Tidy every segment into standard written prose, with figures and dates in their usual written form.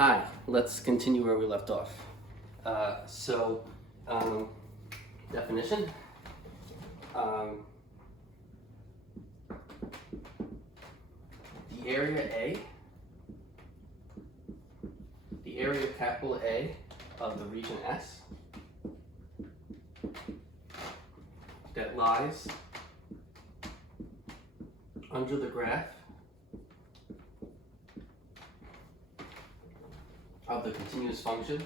Hi, let's continue where we left off. Definition. The area capital A of the region S that lies under the graph of the continuous function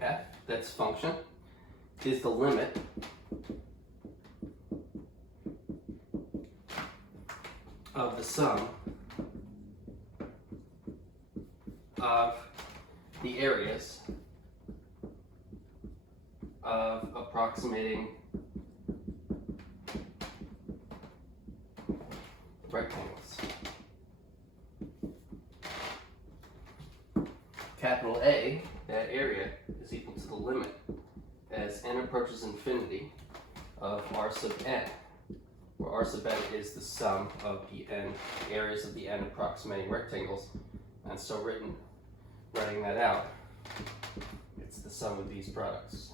f, that's function, is the limit of the sum of the areas of approximating rectangles. Capital A, that area, is equal to the limit as n approaches infinity of r sub n, where r sub n is the sum of the n areas of the n approximating rectangles. And so writing that out, it's the sum of these products.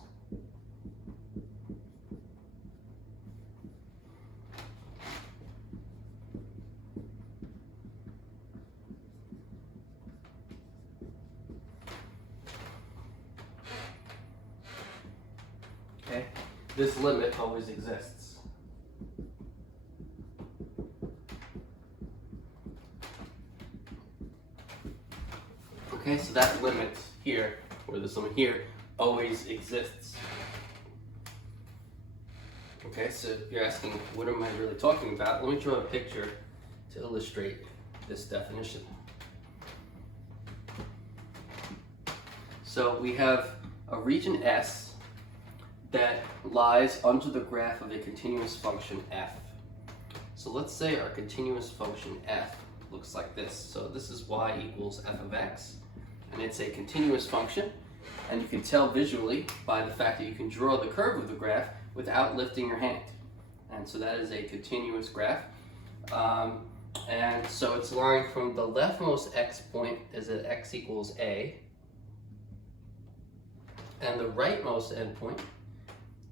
Okay, this limit always exists. Okay, so that limit here, or this limit here, always exists. Okay, so you're asking, what am I really talking about? Let me draw a picture to illustrate this definition. So we have a region S that lies under the graph of a continuous function f. So let's say our continuous function f looks like this. So this is y equals f of x, and it's a continuous function, and you can tell visually by the fact that you can draw the curve of the graph without lifting your hand. And so that is a continuous graph. And so it's lying from the leftmost x point is at x equals a, and the rightmost endpoint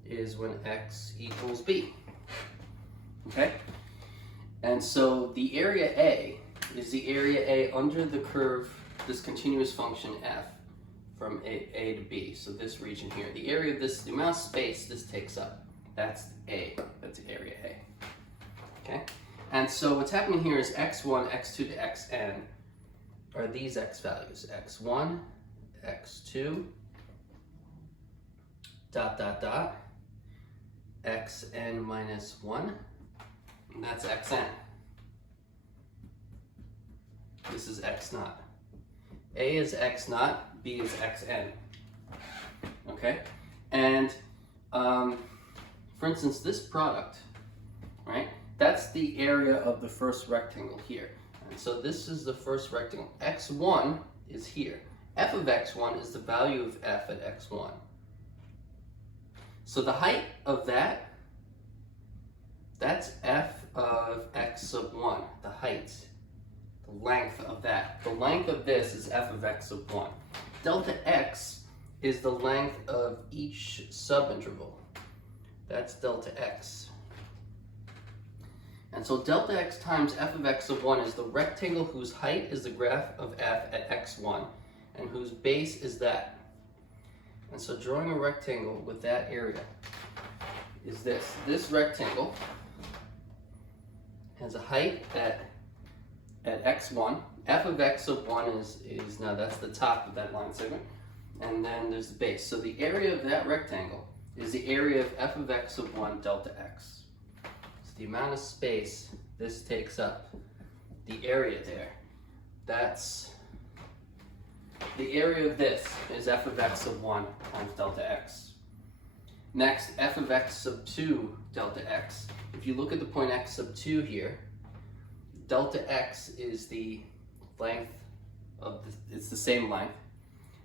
is when x equals b. Okay? And so the area A is the area A under the curve, this continuous function f, from A to B. So this region here. The area of this, the amount of space this takes up, that's A. That's area A. Okay? And so what's happening here is x1, x2 to xn are these x values. x1, x2, dot, dot, dot, xn minus 1, and that's xn. This is x naught. A is x naught, B is xn. Okay? And for instance, this product, right, that's the area of the first rectangle here. And so this is the first rectangle. x1 is here. F of x1 is the value of f at x1. So the height of that, that's f of x sub 1, the height, the length of that. The length of this is f of x sub 1. Delta x is the length of each subinterval. That's delta x. And so delta x times f of x sub 1 is the rectangle whose height is the graph of f at x1 and whose base is that. And so drawing a rectangle with that area is this. This rectangle has a height at x1. F of x sub 1 is now that's the top of that line segment. And then there's the base. So the area of that rectangle is the area of f of x sub 1 delta x. So the amount of space this takes up, the area there, that's the area of this is f of x sub 1 times delta x. Next, f of x sub 2 delta x. If you look at the point x sub 2 here, delta x is the length of it's the same length,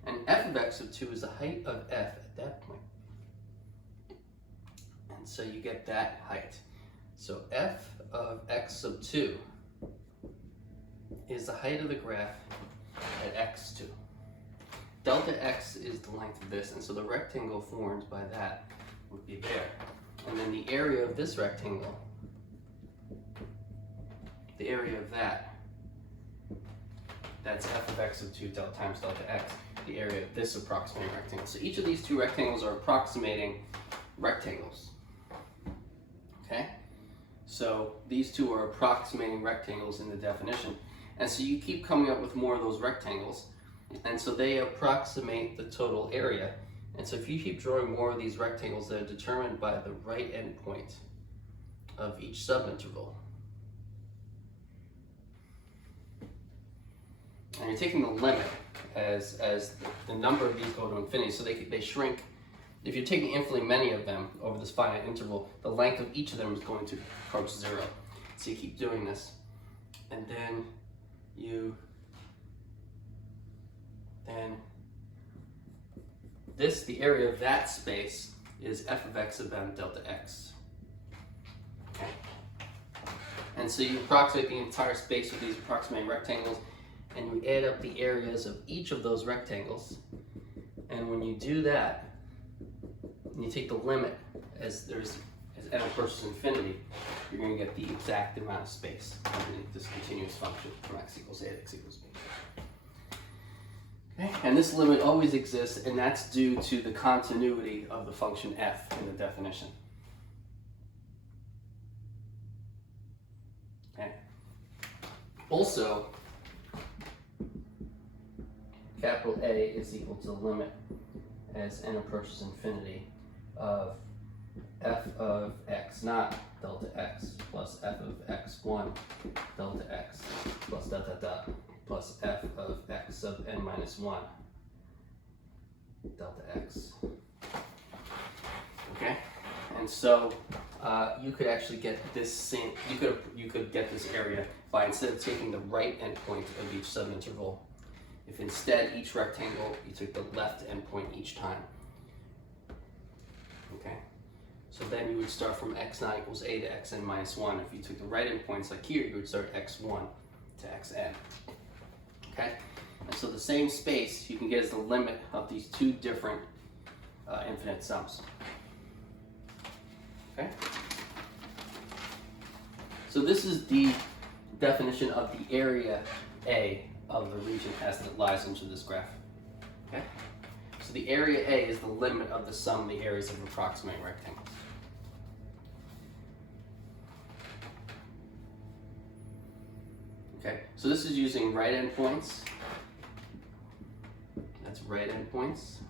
and f of x sub 2 is the height of f at that point. And so you get that height. So f of x sub 2 is the height of the graph at x2. Delta x is the length of this, and so the rectangle formed by that would be there. And then the area of this rectangle, the area of that's f of x sub 2 times delta x, the area of this approximating rectangle. So each of these two rectangles are approximating rectangles. Okay? So these two are approximating rectangles in the definition. And so you keep coming up with more of those rectangles. And so they approximate the total area. And so if you keep drawing more of these rectangles that are determined by the right endpoint of each subinterval, and you're taking the limit as the number of these go to infinity, so they shrink. If you're taking infinitely many of them over this finite interval, the length of each of them is going to approach 0. So you keep doing this, and then the area of that space is f of x sub m delta x. Okay. And so you approximate the entire space with these approximating rectangles, and you add up the areas of each of those rectangles. And when you do that, and you take the limit as n approaches infinity, you're going to get the exact amount of space underneath this continuous function from x equals a to x equals b. Okay. And this limit always exists, and that's due to the continuity of the function f in the definition. Okay. Also, capital A is equal to the limit as n approaches infinity of f of x naught delta x plus f of x1 delta x plus dot dot dot plus f of x sub n minus 1 delta x. Okay, and so you could actually get this same. You could get this area by, instead of taking the right endpoint of each subinterval, if instead each rectangle you took the left endpoint each time. Okay, so then you would start from x naught equals a to xn minus 1. If you took the right endpoints like here, you would start x1 to xn. Okay, and so the same space you can get as the limit of these two different infinite sums. Okay, so this is the definition of the area A of the region as it lies into this graph. Okay, so the area A is the limit of the sum of the areas of approximating rectangles. Okay, so this is using right endpoints. That's right endpoints.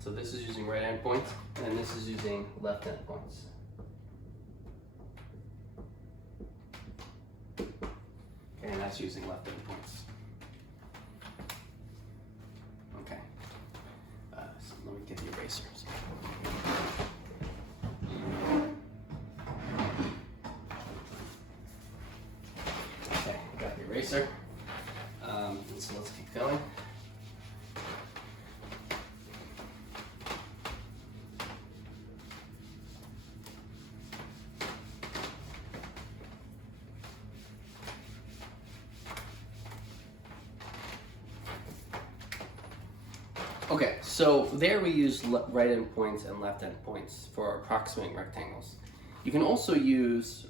So this is using right endpoints, and this is using left endpoints. Okay, and that's using left endpoints. Okay, so let me get the eraser. Okay, got the eraser. So let's keep going. Okay, so there we use right endpoints and left endpoints for approximating rectangles. You can also use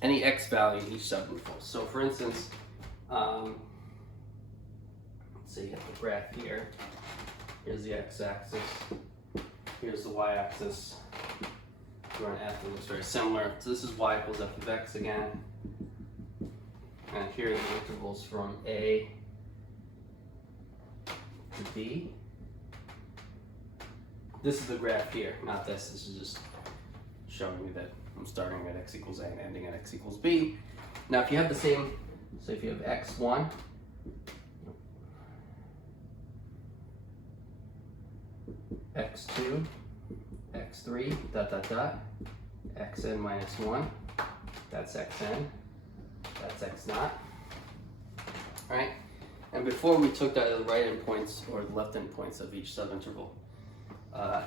any x value in each subinterval. So for instance, let's say you have the graph here. Here's the x-axis. Here's the y-axis. We're on f, it looks very similar. So this is y equals f of x again. And here are the intervals from a to b. This is the graph here, not this. This is just showing you that I'm starting at x equals a and ending at x equals b. Now if you have the same, so if you have x1, x2, x3, dot dot dot, xn minus 1, that's xn, that's x naught. Alright? And before we took that as the right endpoints or the left endpoints of each subinterval.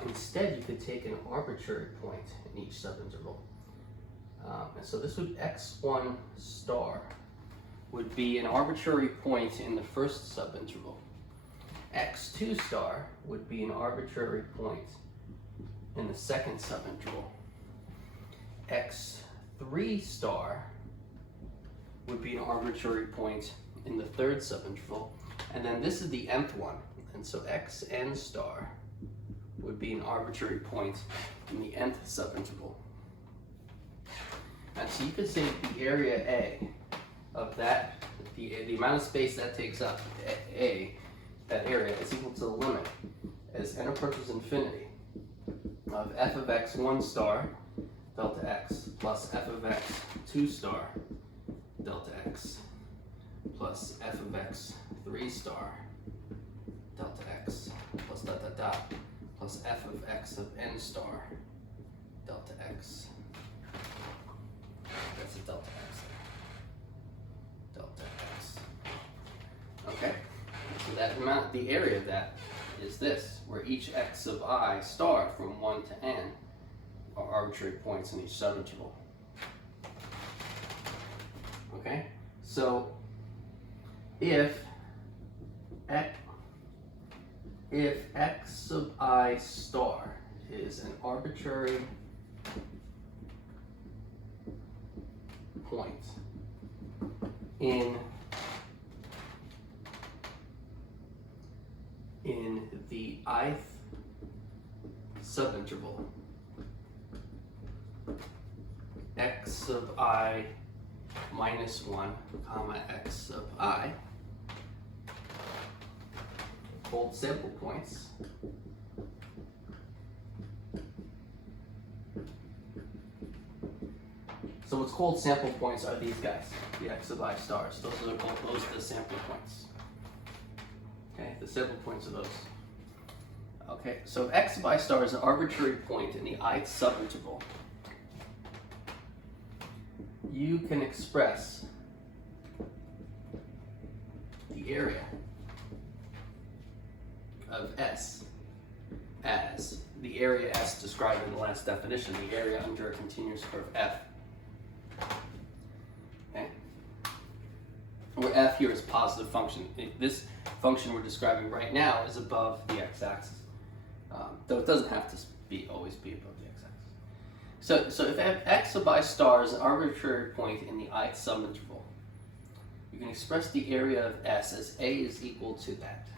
Instead, you could take an arbitrary point in each subinterval. And so this would x1 star would be an arbitrary point in the first subinterval. x2 star would be an arbitrary point in the second subinterval. x3 star would be an arbitrary point in the third subinterval. And then this is the nth one. And so xn star would be an arbitrary point in the nth subinterval. And so you could say the area A of that, the amount of space that takes up, A, that area, is equal to the limit as n approaches infinity of f of x1 star delta x plus f of x2 star delta x plus f of x3 star delta x plus dot dot dot plus f of x of n star delta x. That's a delta x there. Delta x. Okay? So that amount, the area of that is this, where each x of I star from 1 to n are arbitrary points in each subinterval. Okay? So if x of I star is an arbitrary point in the ith subinterval, x of I minus 1 comma x of I, called sample points, so what's called sample points are these guys, the x of I stars. Those are the sample points. Okay, the sample points are those. Okay, so if x of I star is an arbitrary point in the ith subinterval, you can express the area of S as the area S described in the last definition, the area under a continuous curve F. Okay? Where F here is positive function. This function we're describing right now is above the x-axis, though it doesn't have to always be above the x-axis. So if x of I star is an arbitrary point in the ith subinterval, you can express the area of S as A is equal to that.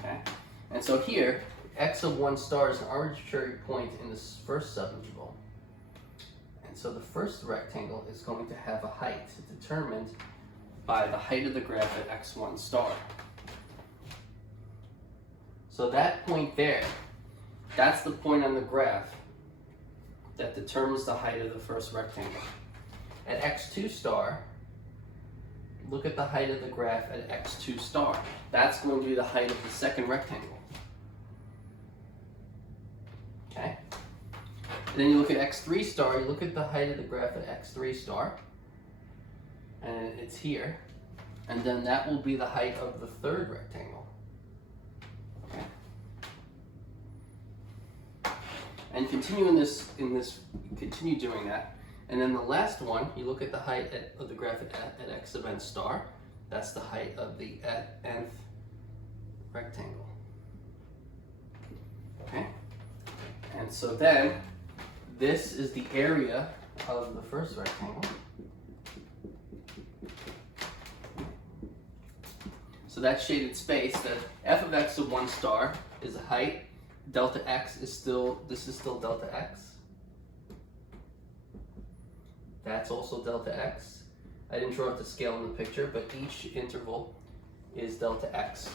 Okay? And so here, x of 1 star is an arbitrary point in this first subinterval. And so the first rectangle is going to have a height determined by the height of the graph at x1 star. So that point there, that's the point on the graph that determines the height of the first rectangle. At x2 star, look at the height of the graph at x2 star. That's going to be the height of the second rectangle. Okay? And then you look at x3 star, you look at the height of the graph at x3 star, and it's here. And then that will be the height of the third rectangle. Okay? And continue continue doing that. And then the last one, you look at the height of the graph at x of n star. That's the height of the nth rectangle. Okay? And so then, this is the area of the first rectangle. So that shaded space, that f of x of 1 star is a height. Delta x is still, this is still delta x. That's also delta x. I didn't draw out the scale in the picture, but each interval is delta x.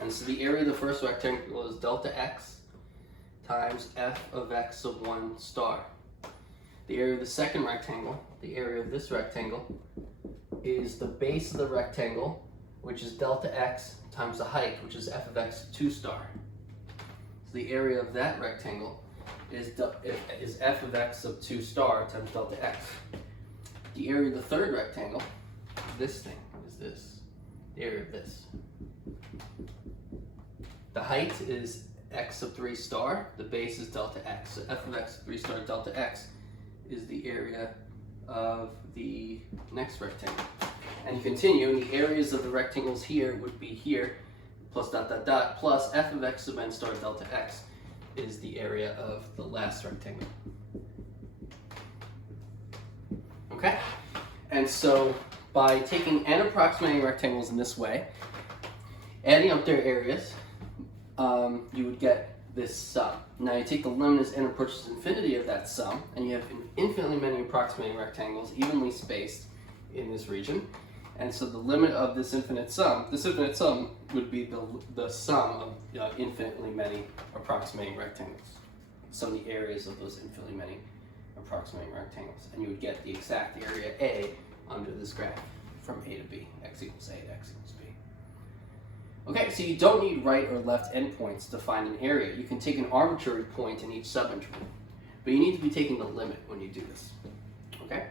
And so the area of the first rectangle is delta x times f of x of 1 star. The area of the second rectangle, the area of this rectangle, is the base of the rectangle, which is delta x times the height, which is f of x 2 star. So the area of that rectangle is f of x of 2 star times delta x. The area of the third rectangle, this thing, is this. The area of this. The height is x sub 3 star, the base is delta x. So f of x sub 3 star delta x is the area of the next rectangle. And you continue, and the areas of the rectangles here would be here, plus dot dot dot, plus f of x sub n star delta x is the area of the last rectangle. Okay? And so by taking n approximating rectangles in this way, adding up their areas, you would get this sum. Now you take the limit as n approaches infinity of that sum, and you have infinitely many approximating rectangles evenly spaced in this region. And so the limit of this infinite sum would be the sum of infinitely many approximating rectangles. So the areas of those infinitely many approximating rectangles. And you would get the exact area A under this graph from A to B, x equals A to x equals B. Okay, so you don't need right or left endpoints to find an area. You can take an arbitrary point in each subinterval, but you need to be taking the limit when you do this. Okay?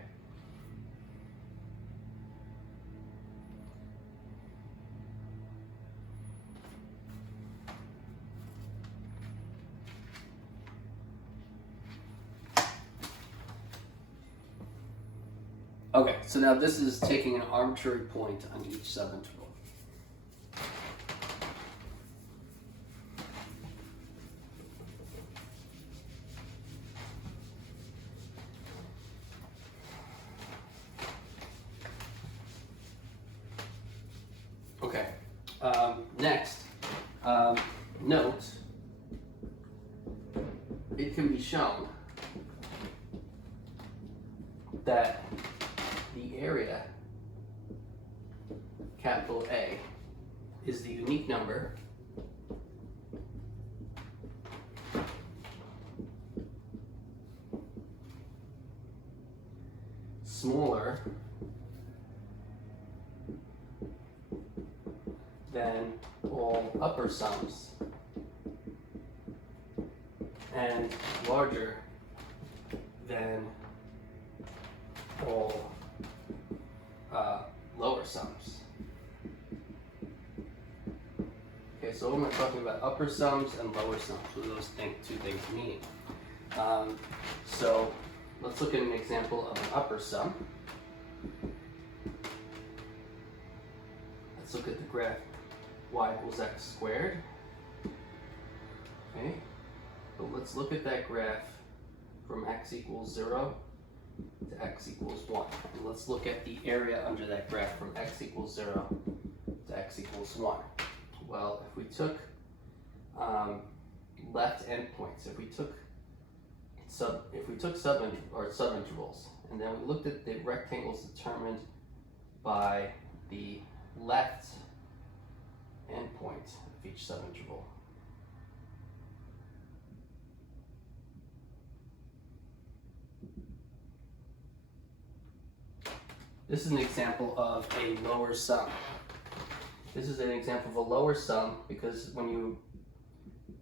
Okay, so now this is taking an arbitrary point on each subinterval. Okay, next, note, it can be shown that the area, capital A, is the unique number smaller than all upper sums and larger than all lower sums. Okay, so when we're talking about upper sums and lower sums, what do those two things mean? So let's look at an example of an upper sum. Let's look at the graph y equals x squared. Okay, but let's look at that graph from x equals 0 to x equals 1. And let's look at the area under that graph from x equals 0 to x equals 1. Well, if we took left endpoints, if we took subintervals, and then we looked at the rectangles determined by the left endpoint of each subinterval. This is an example of a lower sum. This is an example of a lower sum because when you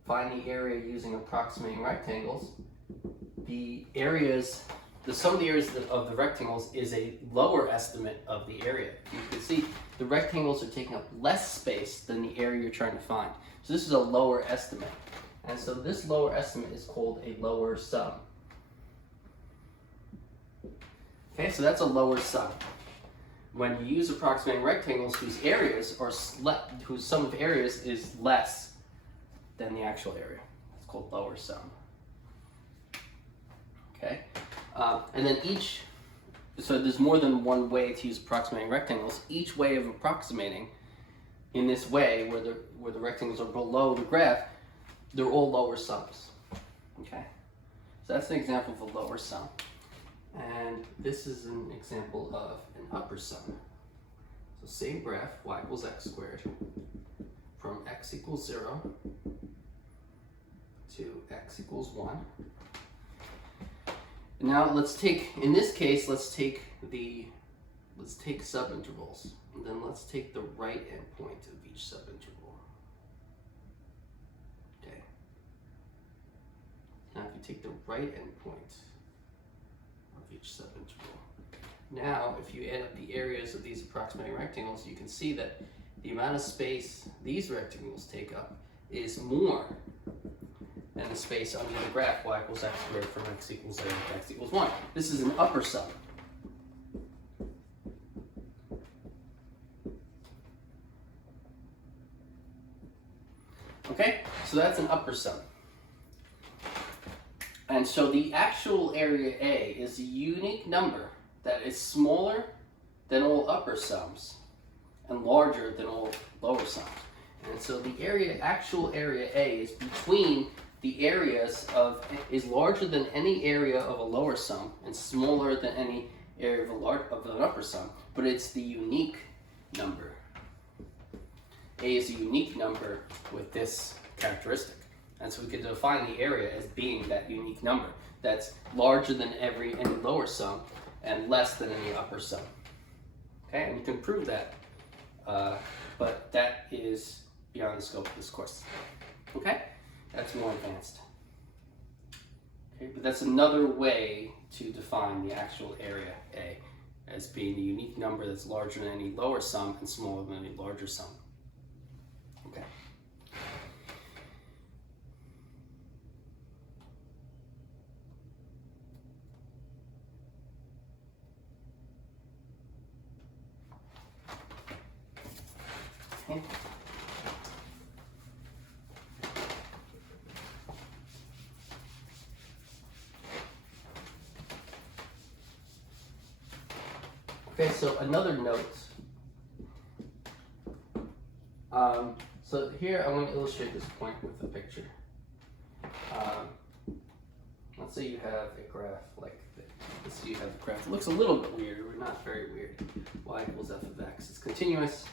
find the area using approximating rectangles, the sum of the areas of the rectangles is a lower estimate of the area. You can see the rectangles are taking up less space than the area you're trying to find. So this is a lower estimate. And so this lower estimate is called a lower sum. Okay, so that's a lower sum. When you use approximating rectangles whose sum of areas is less than the actual area, it's called lower sum. Okay, and then so there's more than one way to use approximating rectangles. Each way of approximating in this way, where the rectangles are below the graph, they're all lower sums. Okay, so that's an example of a lower sum. And this is an example of an upper sum. So same graph, y equals x squared, from x equals 0 to x equals 1. Now in this case, let's take subintervals, and then let's take the right endpoint of each subinterval. Okay. Now if you take the right endpoint of each subinterval, now if you add up the areas of these approximating rectangles, you can see that the amount of space these rectangles take up is more than the space under the graph y equals x squared from x equals 0 to x equals 1. This is an upper sum. Okay, so that's an upper sum. And so the actual area A is a unique number that is smaller than all upper sums and larger than all lower sums. And so the actual area A is between the areas of, is larger than any area of a lower sum and smaller than any area of an upper sum, but it's the unique number. A is a unique number with this characteristic. And so we could define the area as being that unique number that's larger than any lower sum and less than any upper sum. Okay, and you can prove that, but that is beyond the scope of this course. Okay, that's more advanced. Okay, but that's another way to define the actual area A as being the unique number that's larger than any lower sum and smaller than any larger sum. Okay. Okay. Okay, so another note. So here I want to illustrate this point with a picture. Let's say you have a graph like this. Let's say you have a graph. It looks a little bit weird, or not very weird. Y equals f of x. It's continuous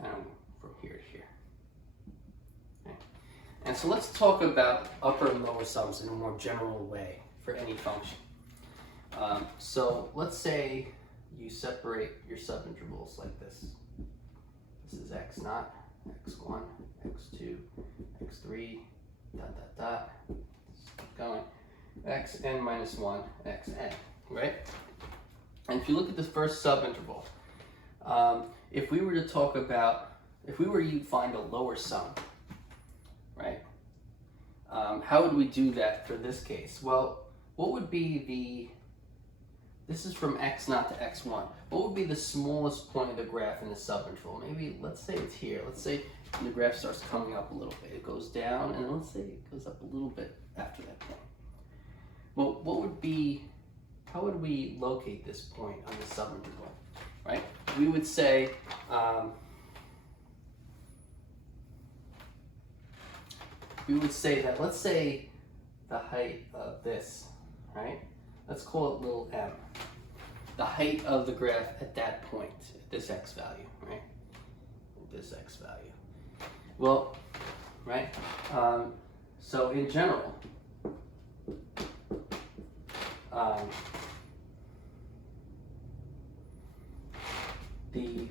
from here to here. Okay. And so let's talk about upper and lower sums in a more general way for any function. So let's say you separate your subintervals like this. This is x naught, x1, x2, x3, dot, dot, dot. Just keep going. xn minus 1, xn, right? And if you look at this first subinterval, if we were to talk about, if we were to find a lower sum, right? How would we do that for this case? Well, what would be this is from x naught to x1. What would be the smallest point of the graph in the subinterval? Maybe, let's say it's here. Let's say the graph starts coming up a little bit. It goes down, and then let's say it goes up a little bit after that point. Well, how would we locate this point on the subinterval, right? We would say, that, let's say the height of this, right? Let's call it little m. The height of the graph at that point, at this x value, right? At this x value. Well, right? So in general, the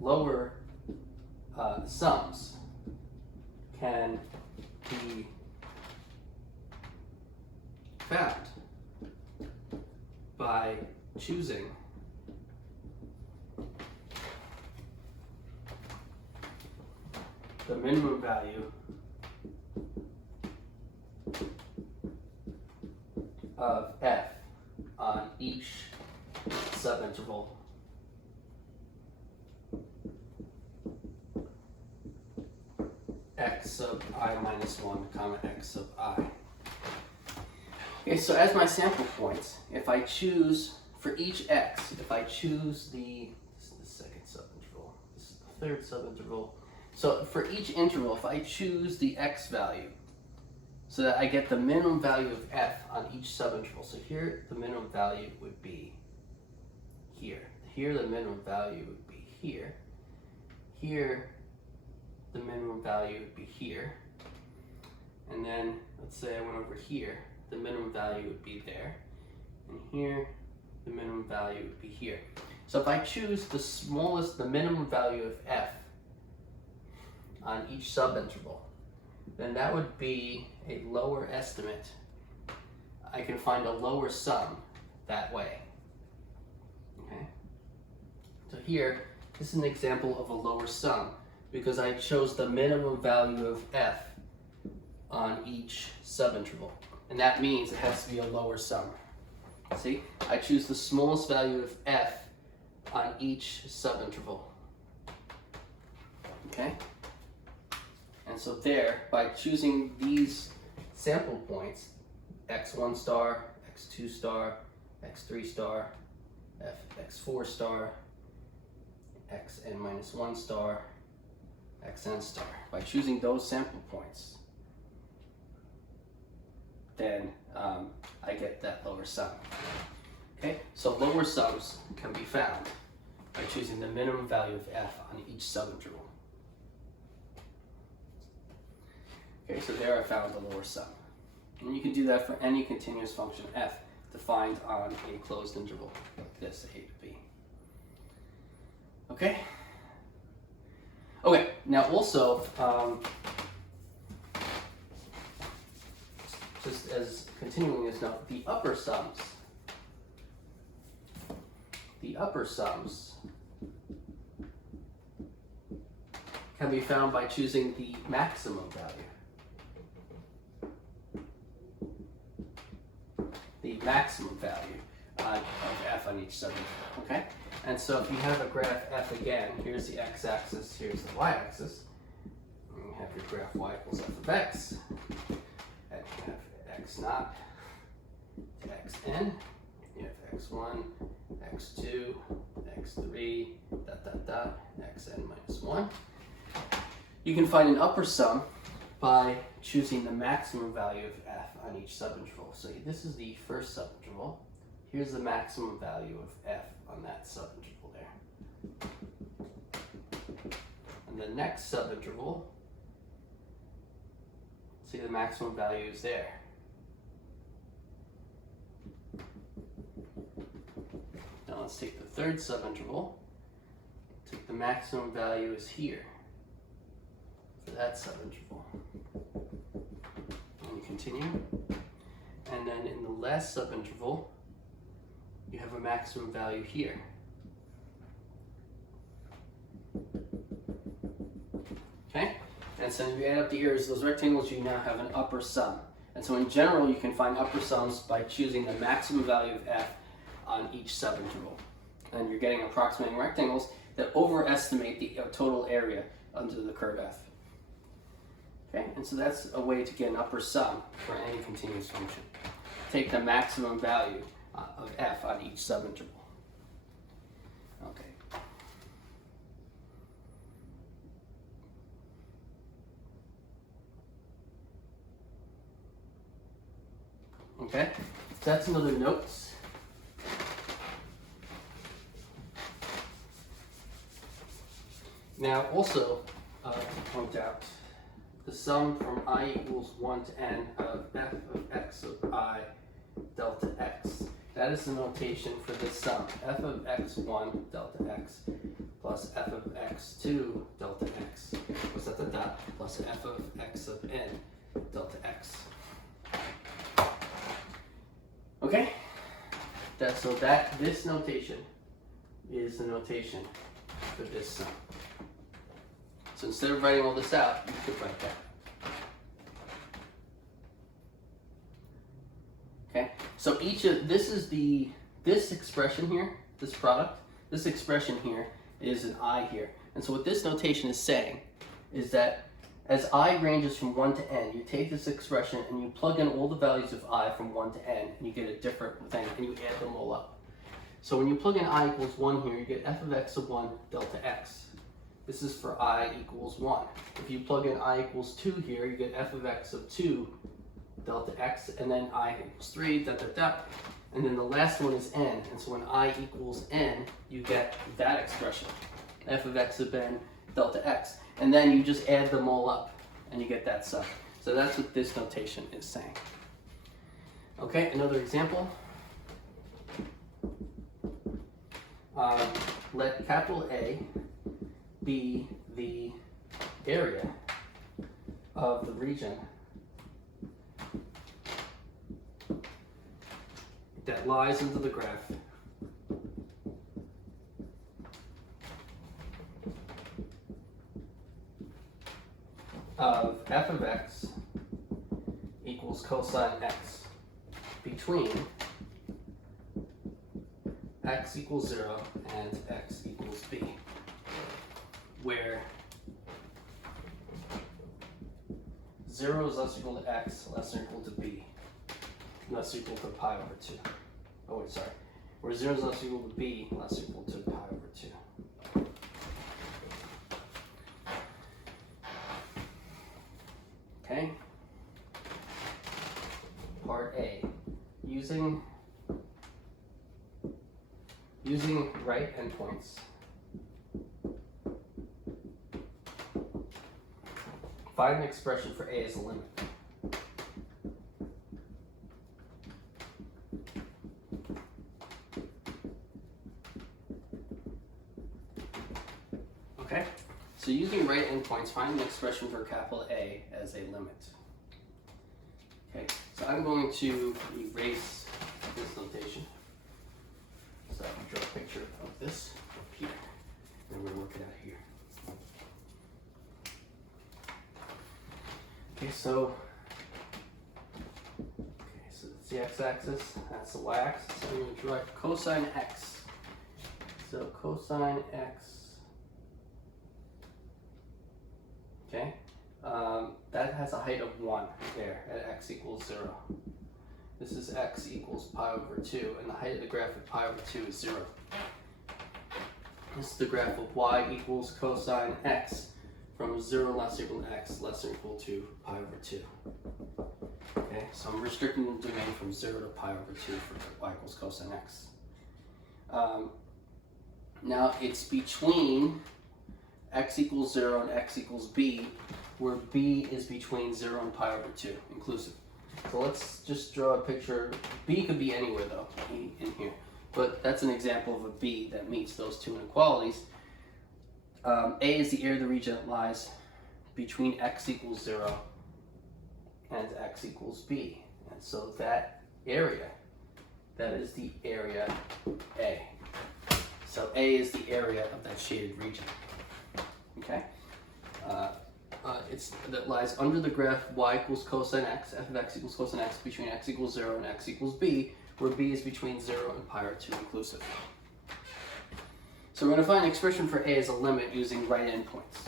lower sums can be found by choosing the minimum value of f on each subinterval x sub I minus 1 comma x sub I. Okay, so as my sample points, if I choose for each x, if I choose this is the second subinterval, this is the third subinterval. So for each interval, if I choose the x value, so that I get the minimum value of f on each subinterval. So here the minimum value would be here. Here the minimum value would be here. Here the minimum value would be here. And then let's say I went over here, the minimum value would be there. And here the minimum value would be here. So if I choose the smallest, the minimum value of f on each subinterval, then that would be a lower estimate. I can find a lower sum that way. Okay. So here, this is an example of a lower sum. because I chose the minimum value of f on each subinterval. And that means it has to be a lower sum. See, I choose the smallest value of f on each subinterval. Okay? And so there, by choosing these sample points, x1 star, x2 star, x3 star, x4 star, xn minus 1 star, xn star, by choosing those sample points, then I get that lower sum. Okay, so lower sums can be found by choosing the minimum value of f on each subinterval. Okay, so there I found the lower sum. And you can do that for any continuous function f defined on a closed interval like this, a to b. Okay? Okay, now also, just as continuing this note, the upper sums can be found by choosing the maximum value. The maximum value of f on each subinterval, okay? And so if you have a graph f again, here's the x-axis, here's the y-axis, and you have your graph y equals f of x, and you have x naught to xn, you have x1, x2, x3, xn minus 1. You can find an upper sum by choosing the maximum value of f on each subinterval. So this is the first subinterval. Here's the maximum value of f on that subinterval there. And the next subinterval, see the maximum value is there. Now let's take the third subinterval. Take the maximum value is here for that subinterval. And you continue. And then in the last subinterval, you have a maximum value here. Okay? And so if you add up the areas of those rectangles, you now have an upper sum. And so in general, you can find upper sums by choosing the maximum value of f on each subinterval. And you're getting approximating rectangles that overestimate the total area under the curve f. Okay? And so that's a way to get an upper sum for any continuous function. Take the maximum value of f on each subinterval. Okay. Okay, so that's another notes. Now also, to point out, the sum from I equals 1 to n of f of x of I delta x. That is the notation for this sum, f of x1 delta x plus f of x2 delta x plus plus f of x of n delta x. Okay? This notation is the notation for this sum. So instead of writing all this out, you could write that. Okay? So this expression here, this product, this expression here is an I here. And so what this notation is saying is that as I ranges from 1 to n, you take this expression and you plug in all the values of I from 1 to n, and you get a different thing, and you add them all up. So when you plug in I equals 1 here, you get f of x of 1 delta x. This is for I equals 1. If you plug in I equals 2 here, you get f of x of 2 delta x, and then I equals 3, and then the last one is n, and so when I equals n, you get that expression, f of x of n delta x, and then you just add them all up, and you get that sum. So that's what this notation is saying. Okay, another example. Let capital A be the area of the region that lies into the graph of f of x equals cosine x between x equals 0 and x equals b, where 0 is less or equal to x, less or equal to b, less or equal to pi over 2. Oh wait, sorry. Where 0 is less or equal to b, less or equal to pi over 2. Okay. Part A. Using right endpoints, find an expression for A as a limit. Okay, so using right endpoints, find an expression for capital A as a limit. Okay, so I'm going to erase this notation. So I can draw a picture of this up here, and we're going to work it out here. Okay, so it's the x-axis, that's the y-axis. So I'm going to draw cosine x. So cosine x, okay, that has a height of 1 there at x equals 0. This is x equals pi over 2, and the height of the graph of pi over 2 is 0. This is the graph of y equals cosine x from 0 less or equal to x less or equal to pi over 2. Okay, so I'm restricting the domain from 0 to pi over 2 for y equals cosine x. Now it's between x equals 0 and x equals b, where b is between 0 and pi over 2, inclusive. So let's just draw a picture. B could be anywhere though, in here. But that's an example of a B that meets those two inequalities. A is the area of the region that lies between x equals 0 and x equals b. And so that area, that is the area A. So A is the area of that shaded region. Okay? That lies under the graph y equals cosine x, f of x equals cosine x between x equals 0 and x equals b, where b is between 0 and pi over 2 inclusive. So we're going to find an expression for A as a limit using right endpoints.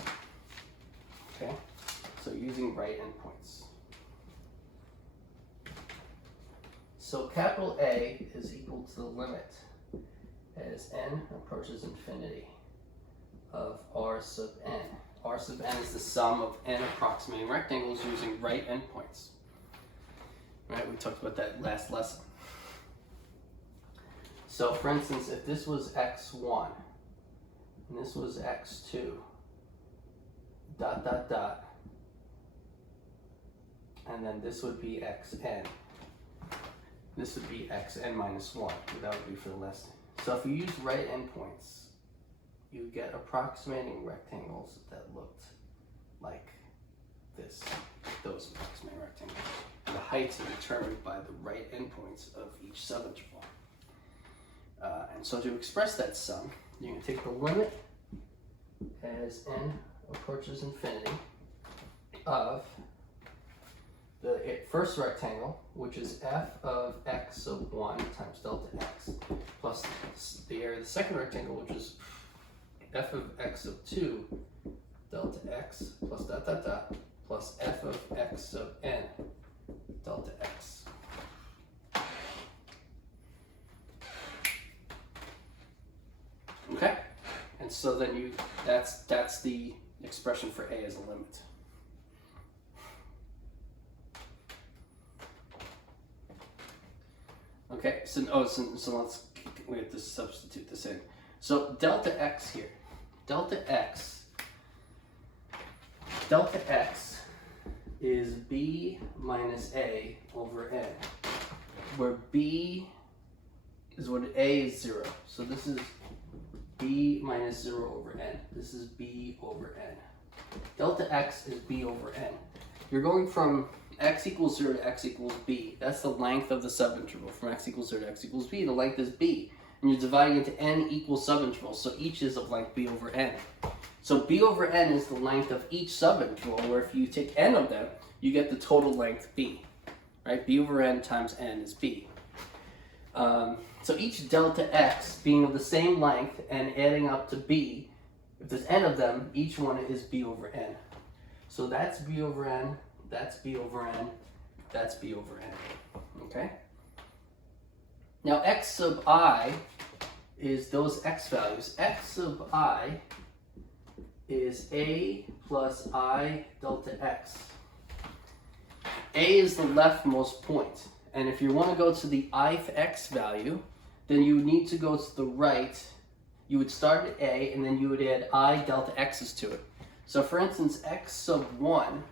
Okay? So using right endpoints. So capital A is equal to the limit as n approaches infinity of r sub n. R sub n is the sum of n approximating rectangles using right endpoints. Right, we talked about that last lesson. So for instance, if this was x1 and this was x2, dot, dot, dot, and then this would be xn. This would be xn minus 1. That would be for the last. So if you use right endpoints, you get approximating rectangles that looked like this, those approximating rectangles. The heights are determined by the right endpoints of each subinterval. And so to express that sum, you're going to take the limit as n approaches infinity of the first rectangle, which is f of x sub 1 times delta x, plus the area of the second rectangle, which is f of x sub 2 delta x plus dot dot dot plus f of x sub n delta x. Okay, and so then that's the expression for A as a limit. Okay, so we have to substitute this in. So delta x here, delta x is b minus a over n, where b is when a is 0. So this is b minus 0 over n. This is b over n. Delta x is b over n. You're going from x equals 0 to x equals b. That's the length of the subinterval. From x equals 0 to x equals b, the length is b. And you're dividing into n equal subintervals, so each is of length b over n. So b over n is the length of each subinterval, where if you take n of them, you get the total length b, right? b over n times n is b. So each delta x being of the same length and adding up to b, if there's n of them, each one is b over n. So that's b over n, that's b over n, that's b over n, okay? Now x sub I is those x values. X sub I is a plus I delta x. A is the leftmost point, and if you want to go to the ith x value, then you need to go to the right. You would start at a, and then you would add I delta x's to it. So for instance, x sub 1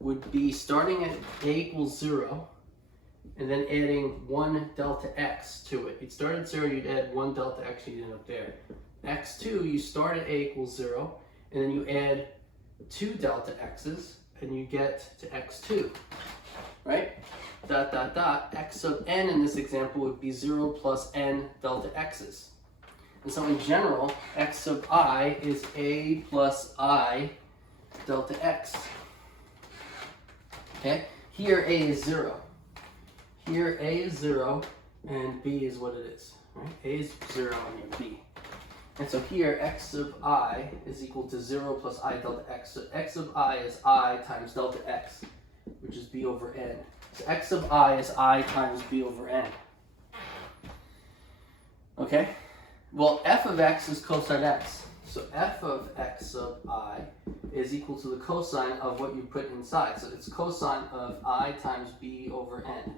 would be starting at a equals 0, and then adding 1 delta x to it. You'd start at 0, you'd add 1 delta x, you'd end up there. x2, you start at a equals 0, and then you add 2 delta x's, and you get to x2, right? Dot, dot, dot. X sub n in this example would be 0 plus n delta x's. And so in general, x sub I is a plus I delta x. Okay? Here a is 0. Here a is 0, and b is what it is. Right? A is 0 and b. And so here x sub I is equal to 0 plus I delta x. So x sub I is I times delta x, which is b over n. So x sub I is I times b over n. Okay? Well, f of x is cosine x. So f of x sub I is equal to the cosine of what you put inside. So it's cosine of I times b over n.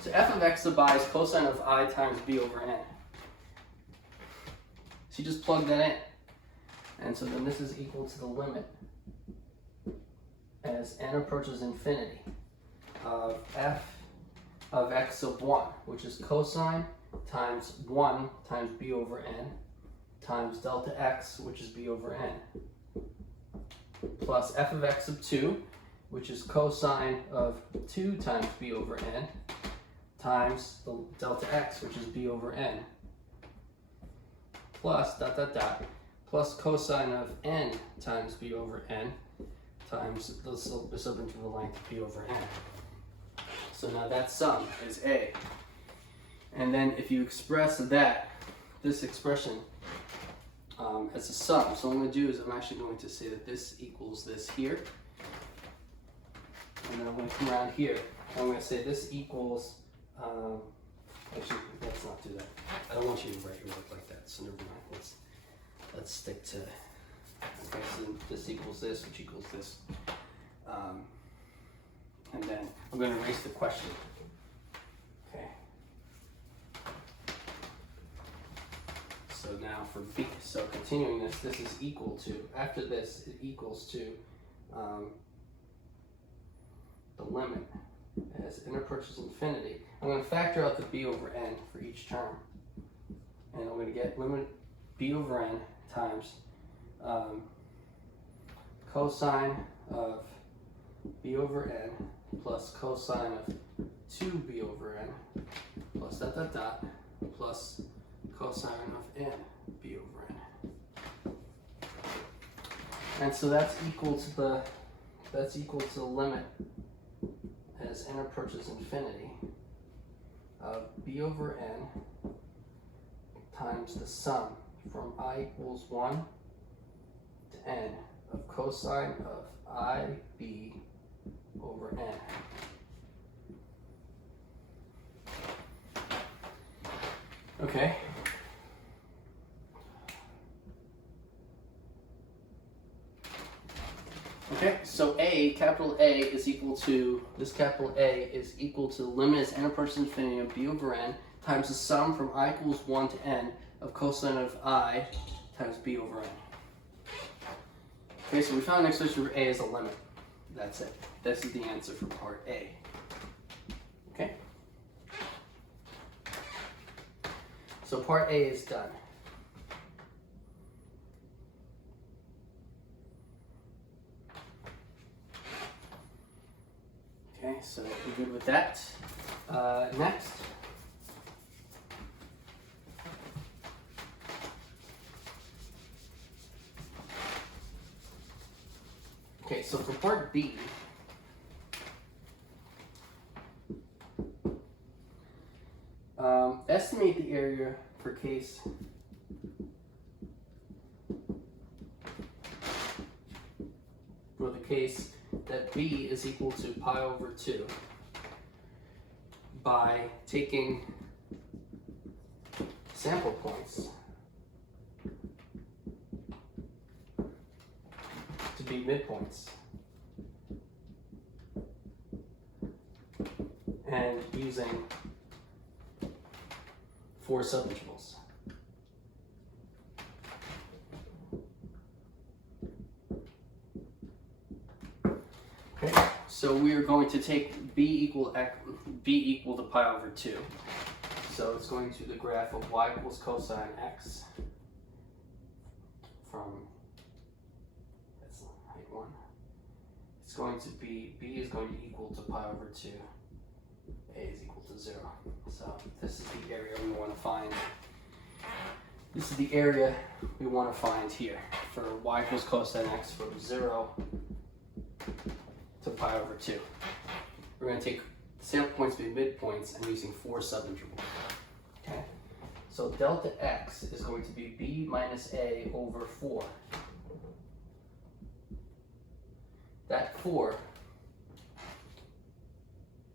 So f of x sub I is cosine of I times b over n. So you just plug that in. And so then this is equal to the limit as n approaches infinity of f of x sub 1, which is cosine times 1 times b over n times delta x, which is b over n, plus f of x sub 2, which is cosine of 2 times b over n times the delta x, which is b over n, plus dot dot dot, plus cosine of n times b over n times the subinterval length b over n. So now that sum is a. And then if you express that, this expression as a sum, so what I'm going to do is I'm actually going to say that this equals this here. And then I'm going to come around here. And I'm going to say this equals, actually, let's not do that. I don't want you to write your work like that, so never mind. Let's stick to, okay, so this equals this, which equals this. And then I'm going to erase the question. Okay. So now for b, so continuing this, this is equal to, after this, it equals to the limit as n approaches infinity. I'm going to factor out the b over n for each term. And I'm going to get limit b over n times cosine of b over n plus cosine of 2b over n plus dot dot dot plus cosine of n b over n. And so that's equal to the limit as n approaches infinity of b over n times the sum from I equals 1 to n of cosine of IB over n. Okay. Okay, so A, capital A is equal to, this capital A is equal to the limit as n approaches infinity of b over n times the sum from I equals 1 to n of cosine of I times b over n. Okay, so we found an expression for A as a limit. That's it. This is the answer for part A. Okay? So part A is done. Okay, so we're good with that. Next. Okay, so for part B, estimate the area for case that B is equal to pi over 2 by taking sample points to be midpoints and using 4 subintervals. Okay, so we are going to take b equal to pi over 2. So it's going to the graph of y equals cosine x from, that's height 1. It's going to be, b is going to equal to pi over 2. A is equal to 0. So this is the area we want to find. This is the area we want to find here for y equals cosine x from 0 to pi over 2. We're going to take sample points to be midpoints and using 4 subintervals. Okay? So delta x is going to be b minus a over 4. That 4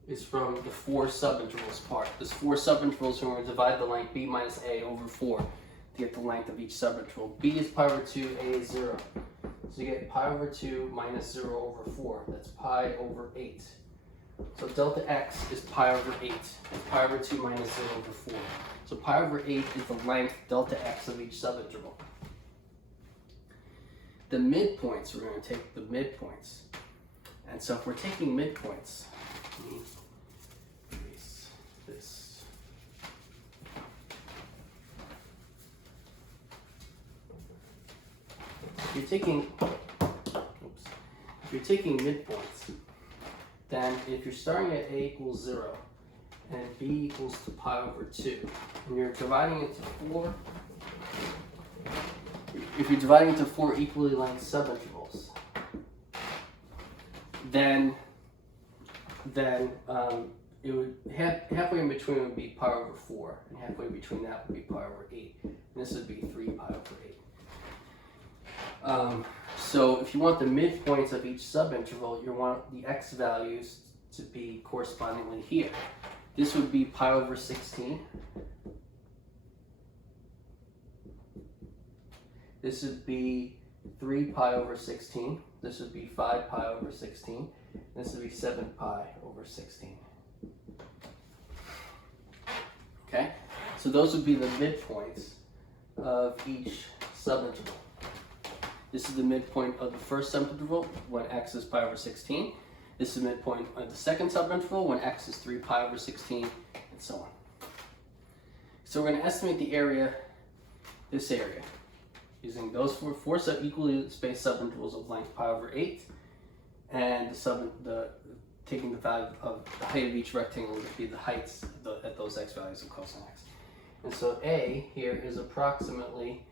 is from the 4 subintervals part. There's 4 subintervals, so we're going to divide the length b minus a over 4 to get the length of each subinterval. B is pi over 2, a is 0. So you get pi over 2 minus 0 over 4. That's pi over 8. So delta x is pi over 8. It's pi over 2 minus 0 over 4. So pi over 8 is the length delta x of each subinterval. The midpoints, we're going to take the midpoints. And so if we're taking midpoints, let me erase this. If you're taking midpoints, then if you're starting at a equals 0 and b equals to pi over 2, and you're dividing it to 4, if you're dividing it to 4 equally length subintervals, then it would halfway in between would be pi over 4, and halfway between that would be pi over 8, and this would be 3 pi over 8. So if you want the midpoints of each subinterval, you want the x values to be correspondingly here. This would be pi over 16. This would be 3 pi over 16. This would be 5 pi over 16. This would be 7 pi over 16. Okay? So those would be the midpoints of each subinterval. This is the midpoint of the first subinterval when x is pi over 16. This is the midpoint of the second subinterval when x is 3 pi over 16, and so on. So we're going to estimate the area, this area, using those four equally spaced subintervals of length pi over 8, and taking the value of the height of each rectangle would be the heights at those x values of cosine x. And so A here is approximately,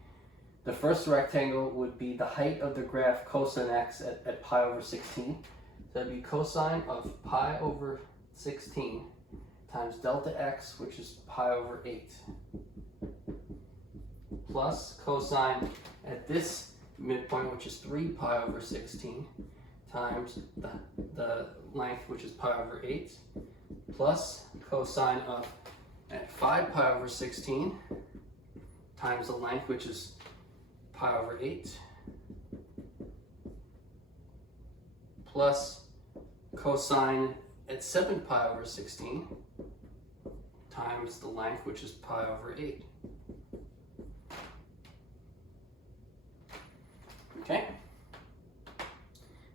the first rectangle would be the height of the graph cosine x at pi over 16. So that'd be cosine of pi over 16 times delta x, which is pi over 8, plus cosine at this midpoint, which is 3 pi over 16, times the length, which is pi over 8, plus cosine of at 5 pi over 16 times the length, which is pi over 8, plus cosine at 7 pi over 16 times the length, which is pi over 8. Okay?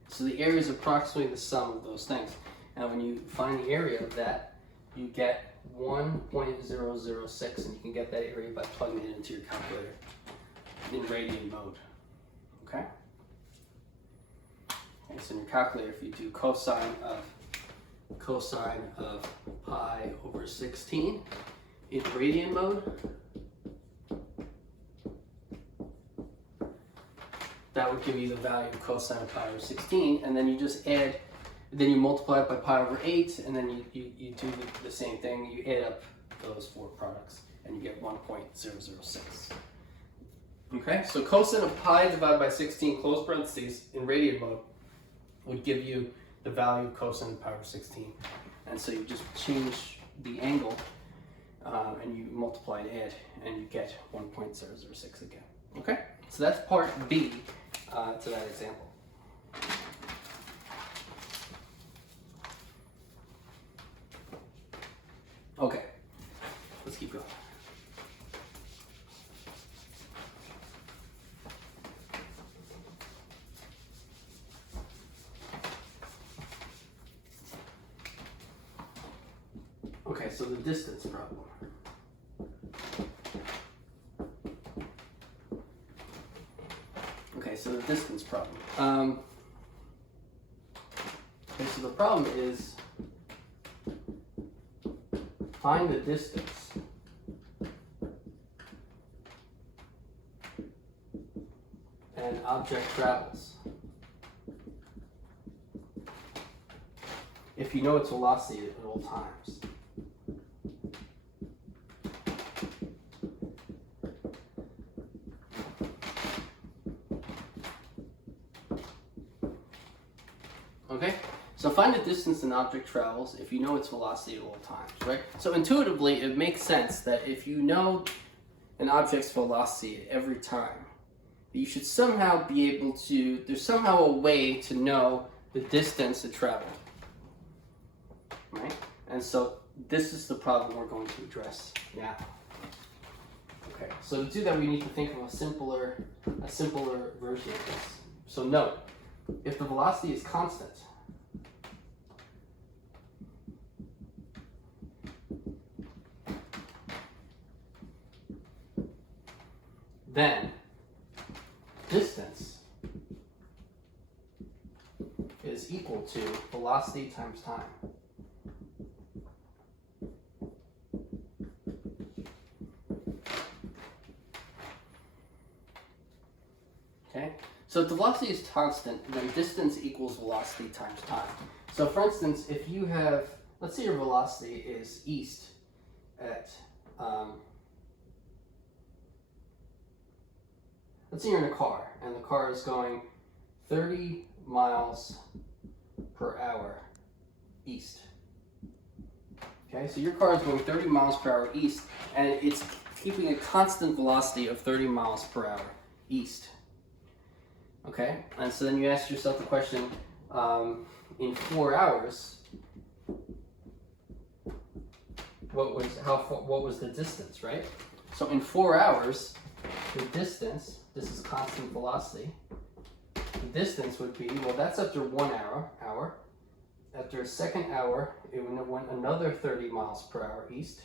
So the area is approximately the sum of those things. Now when you find the area of that, you get 1.006, and you can get that area by plugging it into your calculator in radian mode. Okay? Okay, so in your calculator, if you do cosine of pi over 16 in radian mode, that that would give you the value of cosine of pi over 16, and then you just add, then you multiply it by pi over 8, and then you do the same thing, you add up those four products, and you get 1.006. Okay, so cosine of pi divided by 16, close parentheses, in radian mode, would give you the value of cosine of pi over 16. And so you just change the angle, and you multiply and add, and you get 1.006 again. Okay, so that's part B to that example. Okay, let's keep going. Okay, so the distance problem. Okay, so the distance problem. Okay, so the problem is find the distance an object travels if you know its velocity at all times. Okay, so find the distance an object travels if you know its velocity at all times, right? So intuitively, it makes sense that if you know an object's velocity at every time, you should somehow be able to, there's somehow a way to know the distance it traveled, right? And so this is the problem we're going to address now. Okay, so to do that, we need to think of a simpler version of this. So note, if the velocity is constant, then distance is equal to velocity times time. Okay, so if the velocity is constant, then distance equals velocity times time. So for instance, if you have, let's say your velocity is east at, let's say you're in a car, and the car is going 30 miles per hour east. Okay, so your car is going 30 miles per hour east, and it's keeping a constant velocity of 30 miles per hour east. Okay, and so then you ask yourself the question, in 4 hours, what was the distance, right? So in 4 hours, the distance, this is constant velocity, the distance would be, well, that's after 1 hour. After a second hour, it went another 30 miles per hour east.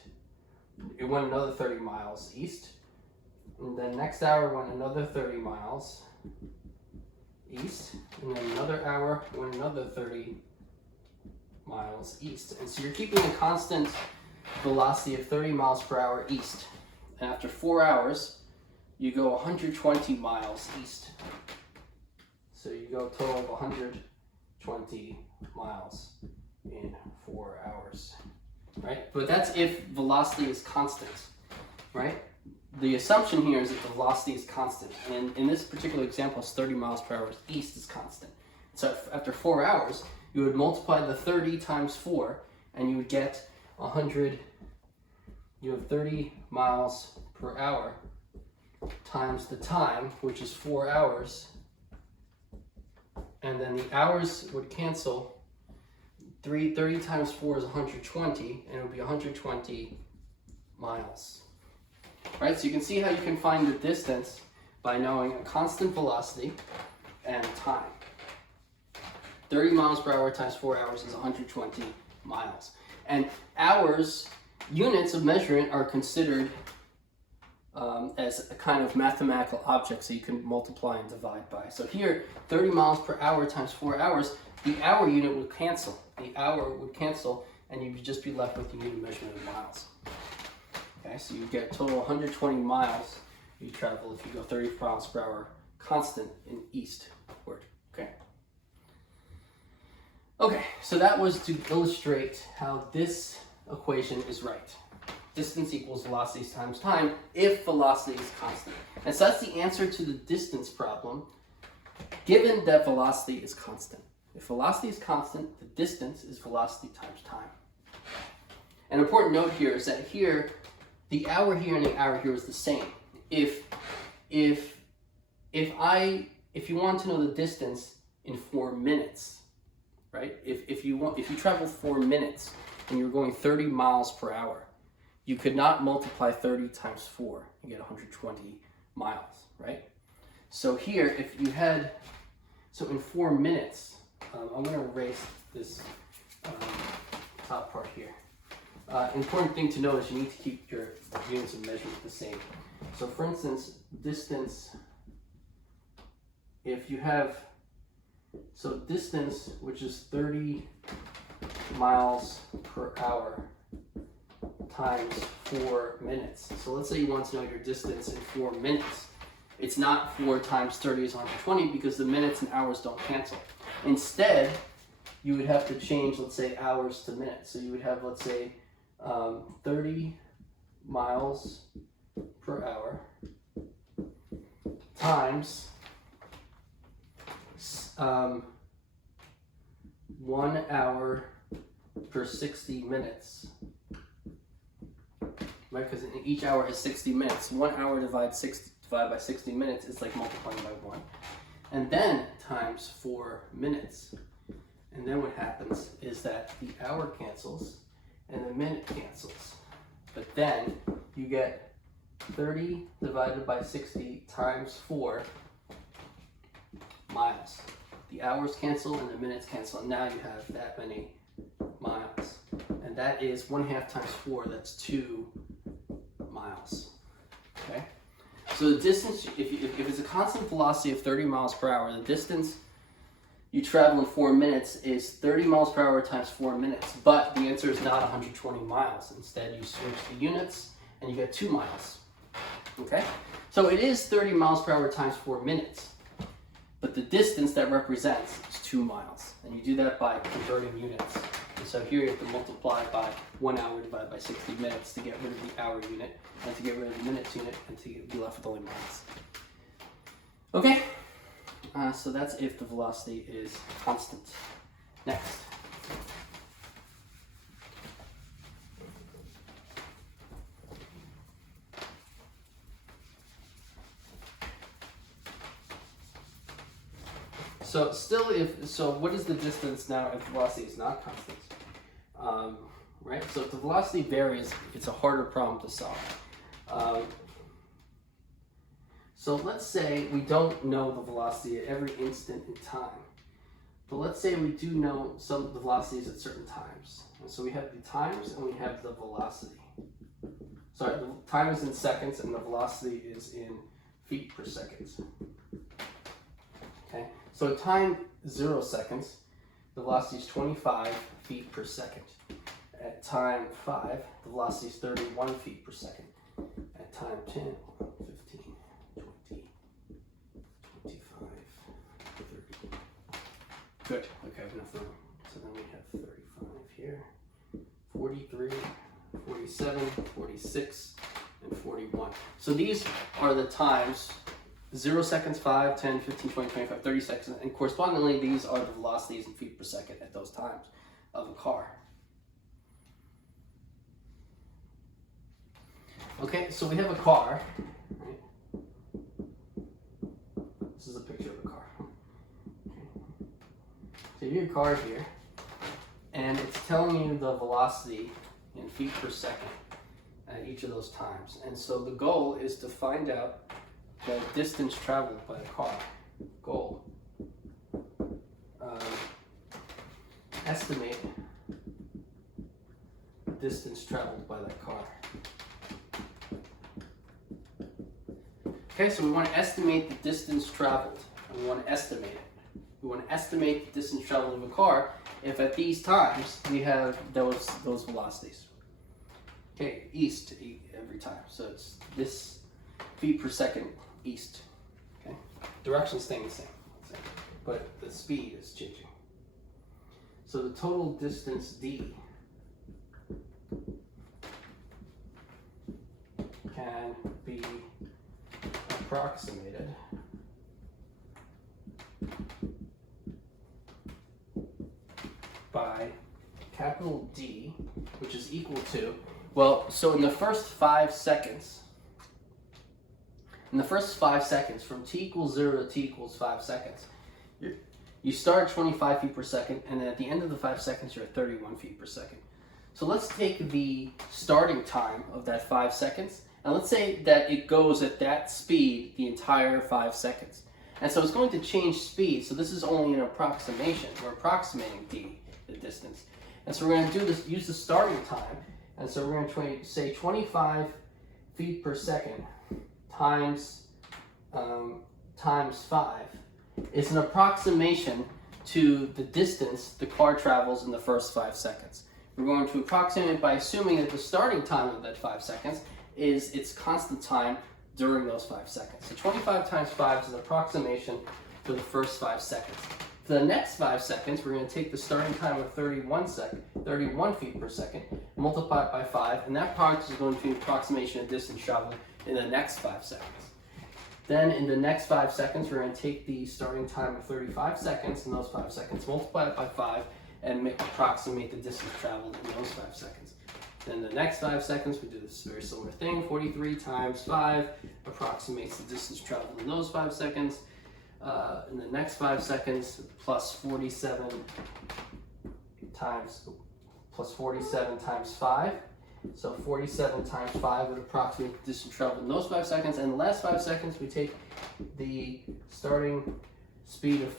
It went another 30 miles east. And then next hour went another 30 miles east. And then another hour went another 30 miles east. And so you're keeping a constant velocity of 30 miles per hour east. And after 4 hours, you go 120 miles east. So you go a total of 120 miles in 4 hours, right? But that's if velocity is constant, right? The assumption here is that the velocity is constant. And in this particular example, it's 30 miles per hour east is constant. So after 4 hours, you would multiply the 30 times 4, and you would get 100, you have 30 miles per hour times the time, which is 4 hours, and then the hours would cancel. 30 times 4 is 120, and it would be 120 miles. Right, so you can see how you can find the distance by knowing a constant velocity and time. 30 miles per hour times 4 hours is 120 miles. And hours, units of measurement, are considered as a kind of mathematical object, so you can multiply and divide by. So here, 30 miles per hour times 4 hours, the hour unit would cancel. The hour would cancel, and you would just be left with the unit measurement of miles. Okay, so you get a total 120 miles you travel if you go 30 miles per hour constant in eastward. Okay, so that was to illustrate how this equation is right. Distance equals velocities times time if velocity is constant. And so that's the answer to the distance problem, given that velocity is constant. If velocity is constant, the distance is velocity times time. An important note here is that here, the hour here and the hour here is the same. If you want to know the distance in 4 minutes, right? If you travel 4 minutes and you're going 30 miles per hour, you could not multiply 30 times 4 and get 120 miles, right? So here, if you had, so in 4 minutes, I'm going to erase this top part here. Important thing to know is you need to keep your units of measurement the same. So for instance, distance, if you have, so distance, which is 30 miles per hour times 4 minutes. So let's say you want to know your distance in 4 minutes. It's not 4 times 30 is 120 because the minutes and hours don't cancel. Instead, you would have to change, let's say, hours to minutes. So you would have, let's say, 30 miles per hour times 1 hour per 60 minutes. Right, because each hour has 60 minutes. 1 hour divided by 60 minutes is like multiplying by 1. And then times 4 minutes. And then what happens is that the hour cancels and the minute cancels. But then you get 30 divided by 60 times 4 miles. The hours cancel and the minutes cancel, and now you have that many miles. And that is 1/2 times 4, that's 2 miles. Okay? So the distance, if it's a constant velocity of 30 miles per hour, the distance you travel in 4 minutes is 30 miles per hour times 4 minutes. But the answer is not 120 miles. Instead, you switch the units and you get 2 miles. Okay? So it is 30 miles per hour times 4 minutes. But the distance that represents is 2 miles. And you do that by converting units. And so here you have to multiply by 1 hour divided by 60 minutes to get rid of the hour unit, and to get rid of the minutes unit, and to be left with only miles. Okay? So that's if the velocity is constant. Next. So so what is the distance now if the velocity is not constant? Right, so if the velocity varies, it's a harder problem to solve. So let's say we don't know the velocity at every instant in time. But let's say we do know some of the velocities at certain times. And so we have the times and we have the velocity. Sorry, the time is in seconds and the velocity is in feet per second. Okay, so time 0 seconds, the velocity is 25 feet per second. At time 5, the velocity is 31 feet per second. At time 10, 15, 20, 25, 30. Good. Okay, I have enough room. So then we have 35 here, 43, 47, 46, and 41. So these are the times 0 seconds, 5, 10, 15, 20, 25, 30 seconds, and correspondingly, these are the velocities in feet per second at those times of a car. Okay, so we have a car, right? This is a picture of a car. Okay. So you have your car here, and it's telling you the velocity in feet per second at each of those times. And so the goal is to find out the distance traveled by the car. Goal. Estimate the distance traveled by that car. Okay, so we want to estimate the distance traveled, and we want to estimate it. We want to estimate the distance traveled of a car if at these times we have those velocities. Okay, east every time. So it's this feet per second east. Okay. Direction's staying the same, but the speed is changing. So the total distance d can be approximated by capital D, which is equal to, well, so in the first 5 seconds, from t equals 0 to t equals 5 seconds, you start at 25 feet per second, and then at the end of the 5 seconds, you're at 31 feet per second. So let's take the starting time of that 5 seconds, and let's say that it goes at that speed the entire 5 seconds. And so it's going to change speed, so this is only an approximation. We're approximating d, the distance. And so we're going to do this, use the starting time, and so we're going to say 25 feet per second times 5 is an approximation to the distance the car travels in the first 5 seconds. We're going to approximate it by assuming that the starting time of that 5 seconds is its constant time during those 5 seconds. So 25 times 5 is an approximation for the first 5 seconds. For the next 5 seconds, we're going to take the starting time of 31 feet per second, multiply it by 5, and that product is going to be an approximation of distance traveled in the next 5 seconds. Then in the next 5 seconds, we're going to take the starting time of 35 seconds in those 5 seconds, multiply it by 5, and approximate the distance traveled in those 5 seconds. Then the next 5 seconds, we do this very similar thing. 43 times 5 approximates the distance traveled in those 5 seconds. In the next 5 seconds, plus 47 times 5. So 47 times 5 would approximate the distance traveled in those 5 seconds. And the last 5 seconds, we take the starting speed of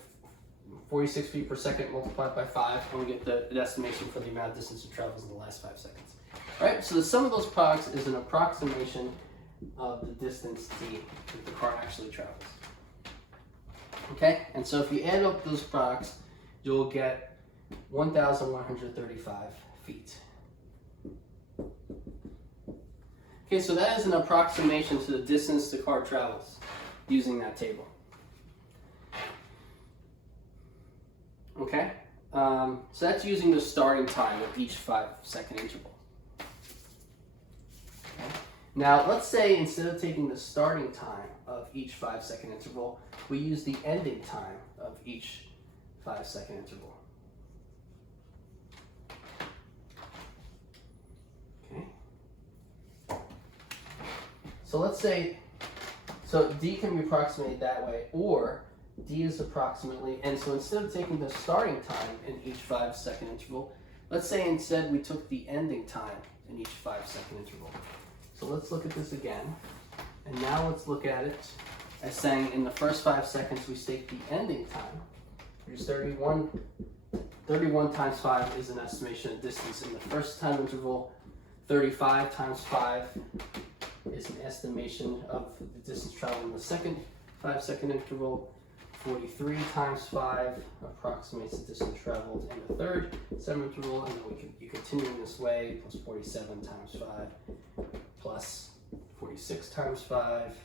46 feet per second multiplied by 5, and we get the estimation for the amount of distance it travels in the last 5 seconds. All right, so the sum of those products is an approximation of the distance d that the car actually travels. Okay, and so if you add up those products, you'll get 1,135 feet. Okay, so that is an approximation to the distance the car travels using that table. Okay, so that's using the starting time of each 5 second interval. Okay. Now, let's say instead of taking the starting time of each 5 second interval, we use the ending time of each 5 second interval. Okay. So let's say, so d can be approximated that way, or d is approximately, and so instead of taking the starting time in each 5 second interval, let's say instead we took the ending time in each 5 second interval. So let's look at this again, and now let's look at it as saying in the first 5 seconds we take the ending time, which is 31 times 5 is an estimation of distance in the first time interval, 35 times 5 is an estimation of the distance traveled in the second 5 second interval, 43 times 5 approximates the distance traveled in the third interval, and then you continue in this way, plus 47 times 5, plus 46 times 5,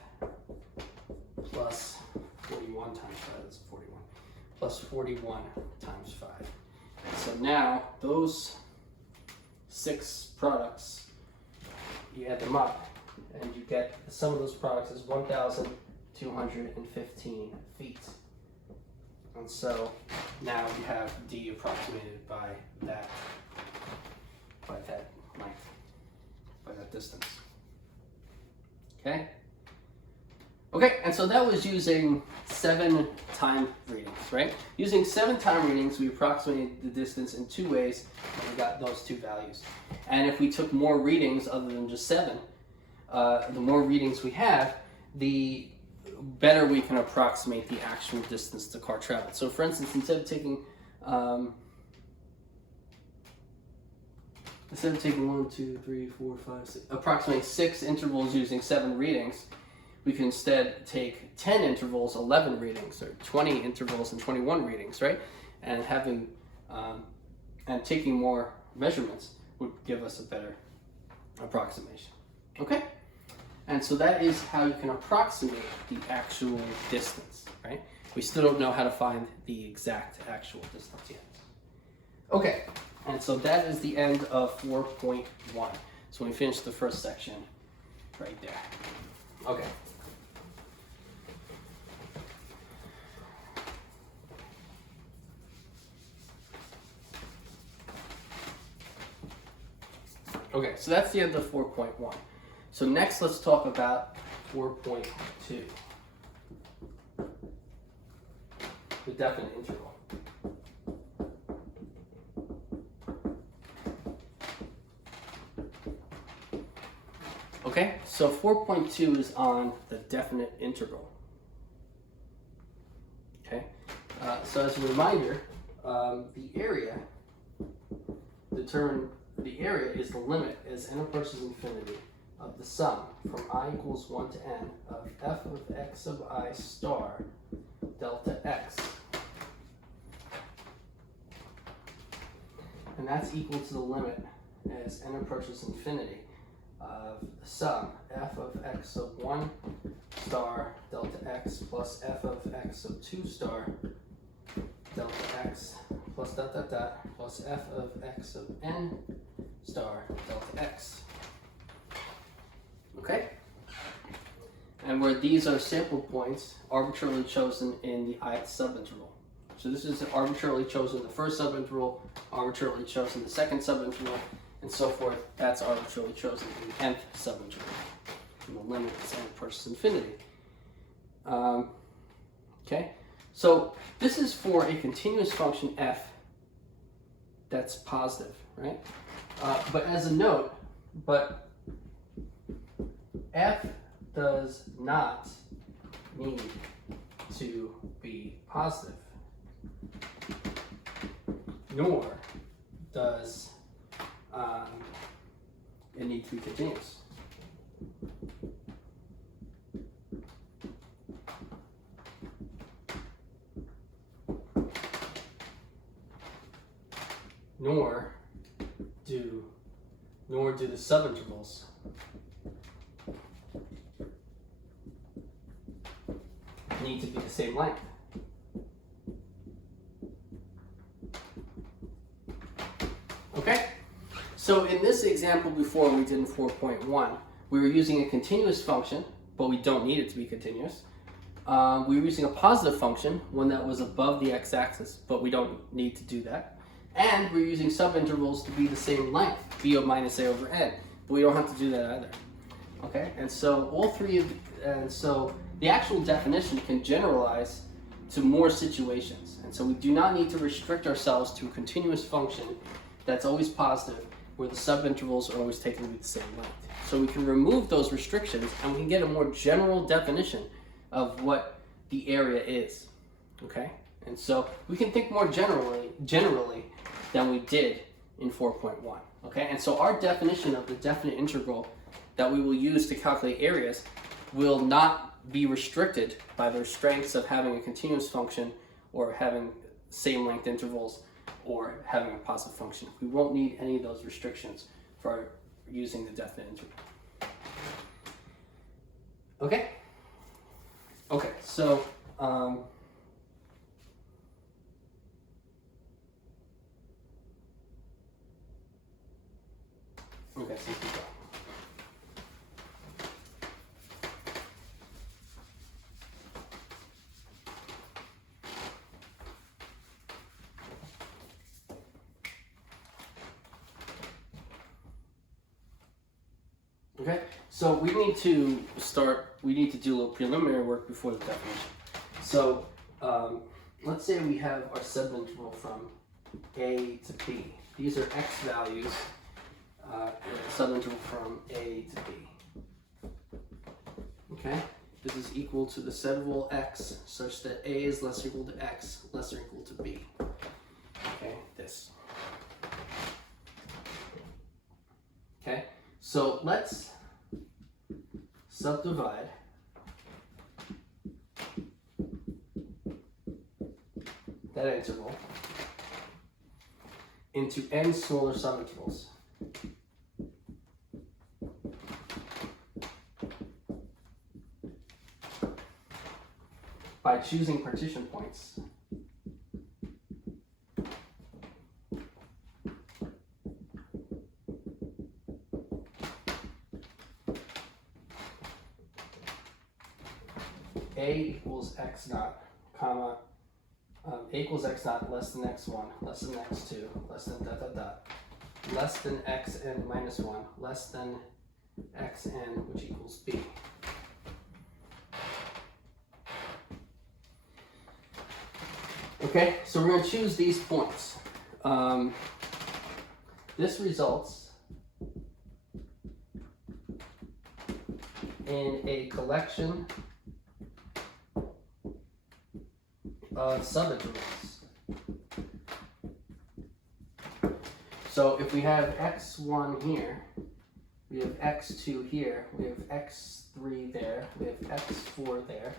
plus 41 times 5, that's 41, plus 41 times 5. And so now, those 6 products, you add them up, and you get the sum of those products is 1,215 feet. And so now we have d approximated by that length, by that distance. Okay? Okay, and so that was using 7 time readings, right? Using 7 time readings, we approximated the distance in 2 ways, and we got those 2 values. And if we took more readings other than just 7, the more readings we have, the better we can approximate the actual distance the car traveled. So for instance, instead of taking 1, 2, 3, 4, 5, 6, approximately 6 intervals using 7 readings, we can instead take 10 intervals, 11 readings, or 20 intervals and 21 readings, right? And having and taking more measurements would give us a better approximation. Okay? And so that is how you can approximate the actual distance, right? We still don't know how to find the exact actual distance yet. Okay, and so that is the end of 4.1. So we finished the first section right there. Okay. Okay, so that's the end of 4.1. So next let's talk about 4.2. The definite integral. Okay, so 4.2 is on the definite integral. Okay, so as a reminder, the area is the limit as n approaches infinity of the sum from I equals 1 to n of f of x sub I star delta x. And that's equal to the limit as n approaches infinity of the sum f of x sub 1 star delta x plus f of x sub 2 star delta x plus dot dot dot plus f of x sub n star delta x. Okay? And where these are sample points arbitrarily chosen in the ith subinterval. So this is arbitrarily chosen the first subinterval, arbitrarily chosen the second subinterval, and so forth. That's arbitrarily chosen in the nth subinterval. And the limit is n approaches infinity. Okay? So this is for a continuous function f that's positive, right? But as a note, f does not need to be positive, nor does it need to be continuous. Nor do the subintervals need to be the same length. Okay? So in this example before we did in 4.1, we were using a continuous function, but we don't need it to be continuous. We were using a positive function, one that was above the x-axis, but we don't need to do that. And we're using subintervals to be the same length, b of minus a over n, but we don't have to do that either. Okay, and so the actual definition can generalize to more situations. And so we do not need to restrict ourselves to a continuous function that's always positive, where the subintervals are always taken to be the same length. So we can remove those restrictions and we can get a more general definition of what the area is. Okay, and so we can think more generally than we did in 4.1. Okay, and so our definition of the definite integral that we will use to calculate areas will not be restricted by the restraints of having a continuous function or having same length intervals or having a positive function. We won't need any of those restrictions for using the definite integral. Okay? Okay, so okay, so keep going. Okay, so we need to do a little preliminary work before the definition. So let's say we have our subinterval from A to B. These are x values, subinterval from A to B. Okay, this is equal to the subinterval x such that A is less or equal to x, less or equal to B. Okay, this. Okay, so let's subdivide that interval into n smaller subintervals. by choosing partition points, A equals x naught, comma, A equals x naught less than x1, less than x2, less than dot dot dot, less than xn minus 1, less than xn, which equals b. Okay, so we're going to choose these points. This results in a collection of subintervals. So if we have x1 here, we have x2 here, we have x3 there, we have x4 there,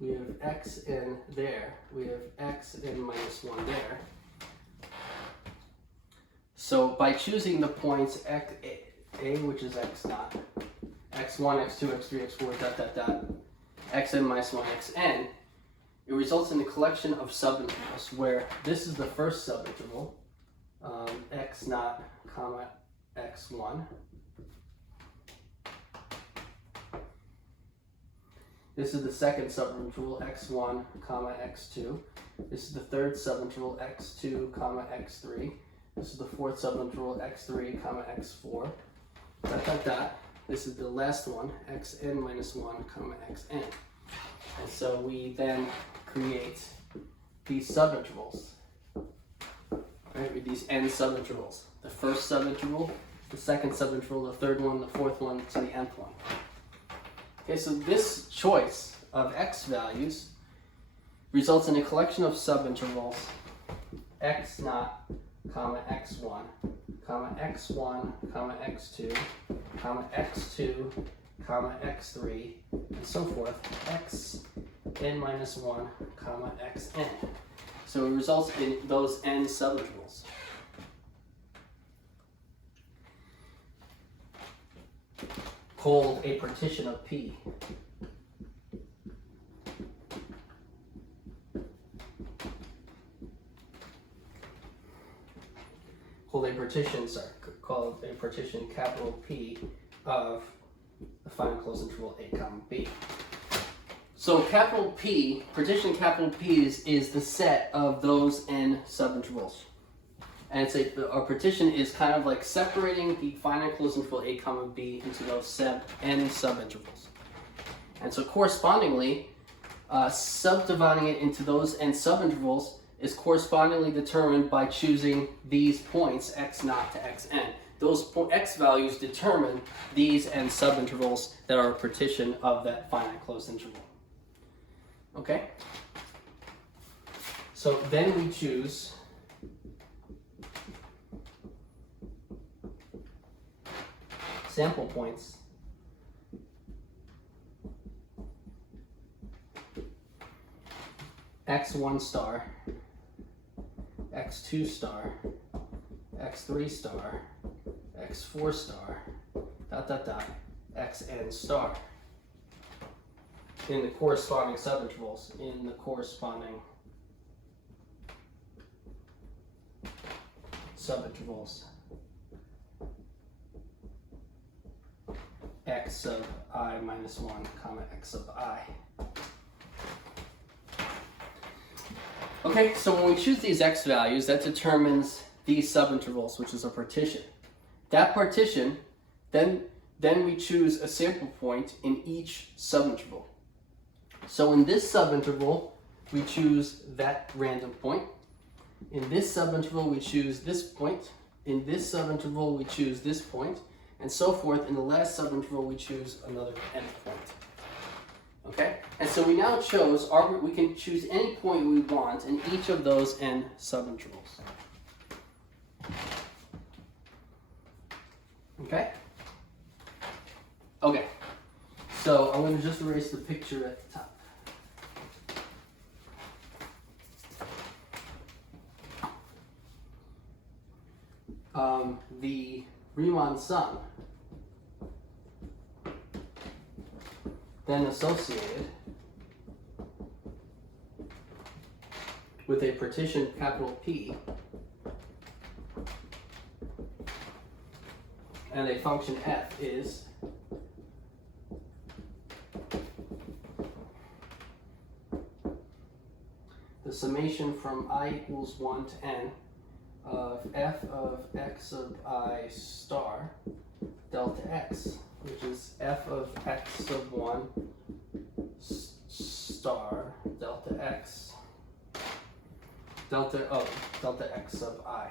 we have xn there, we have xn minus 1 there. So by choosing the points a, which is x naught, x1, x2, x3, x4, dot dot dot, xn minus 1, xn, it results in a collection of subintervals where this is the first subinterval, x naught, comma, x1. This is the second subinterval, x1, comma, x2. This is the third subinterval, x2, comma, x3. This is the fourth subinterval, x3, comma, x4. Dot, dot, dot. This is the last one, xn minus 1, comma, xn. And so we then create these subintervals, right, with these n subintervals. The first subinterval, the second subinterval, the third one, the fourth one, to the nth one. Okay, so this choice of x values results in a collection of subintervals x naught, comma, x1, comma, x1, comma, x2, comma, x2, comma, x3, and so forth, xn minus 1, comma, xn. So it results in those n subintervals. Called a partition of P. Called a partition capital P of the finite closed interval a comma b. So capital P, partition capital P is the set of those n subintervals. And it's a partition is kind of like separating the finite closed interval a comma b into those n subintervals. And so correspondingly, subdividing it into those n subintervals is correspondingly determined by choosing these points x naught to xn. Those x values determine these n subintervals that are a partition of that finite closed interval. Okay? So then we choose sample points x1 star, x2 star, x3 star, x4 star, dot dot dot, xn star in the corresponding subintervals, in the corresponding subintervals x sub I minus 1, comma, x sub I. Okay, so when we choose these x values, that determines these subintervals, which is a partition. That partition, then we choose a sample point in each subinterval. So in this subinterval, we choose that random point. In this subinterval, we choose this point. In this subinterval, we choose this point. And so forth. In the last subinterval, we choose another endpoint. Okay? And so we now chose, we can choose any point we want in each of those n subintervals. Okay? Okay. So I'm going to just erase the picture at the top. The Riemann sum then associated with a partition capital P and a function f is the summation from I equals 1 to n of f of x of I star delta x, which is f of x sub 1 star delta x delta x sub I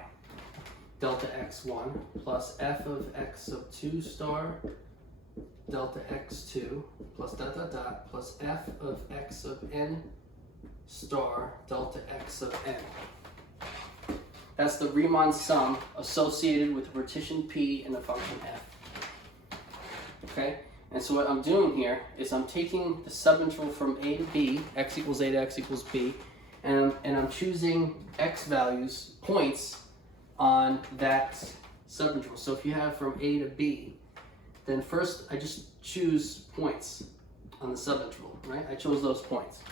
delta x1 plus f of x sub 2 star delta x2 plus dot dot dot plus f of x sub n star delta x sub n. That's the Riemann sum associated with the partition P and the function f. Okay? And so what I'm doing here is I'm taking the subinterval from a to b, x equals a to x equals b, and I'm choosing x values, points, on that subinterval. So if you have from a to b, then first I just choose points on the subinterval, right? I chose those points.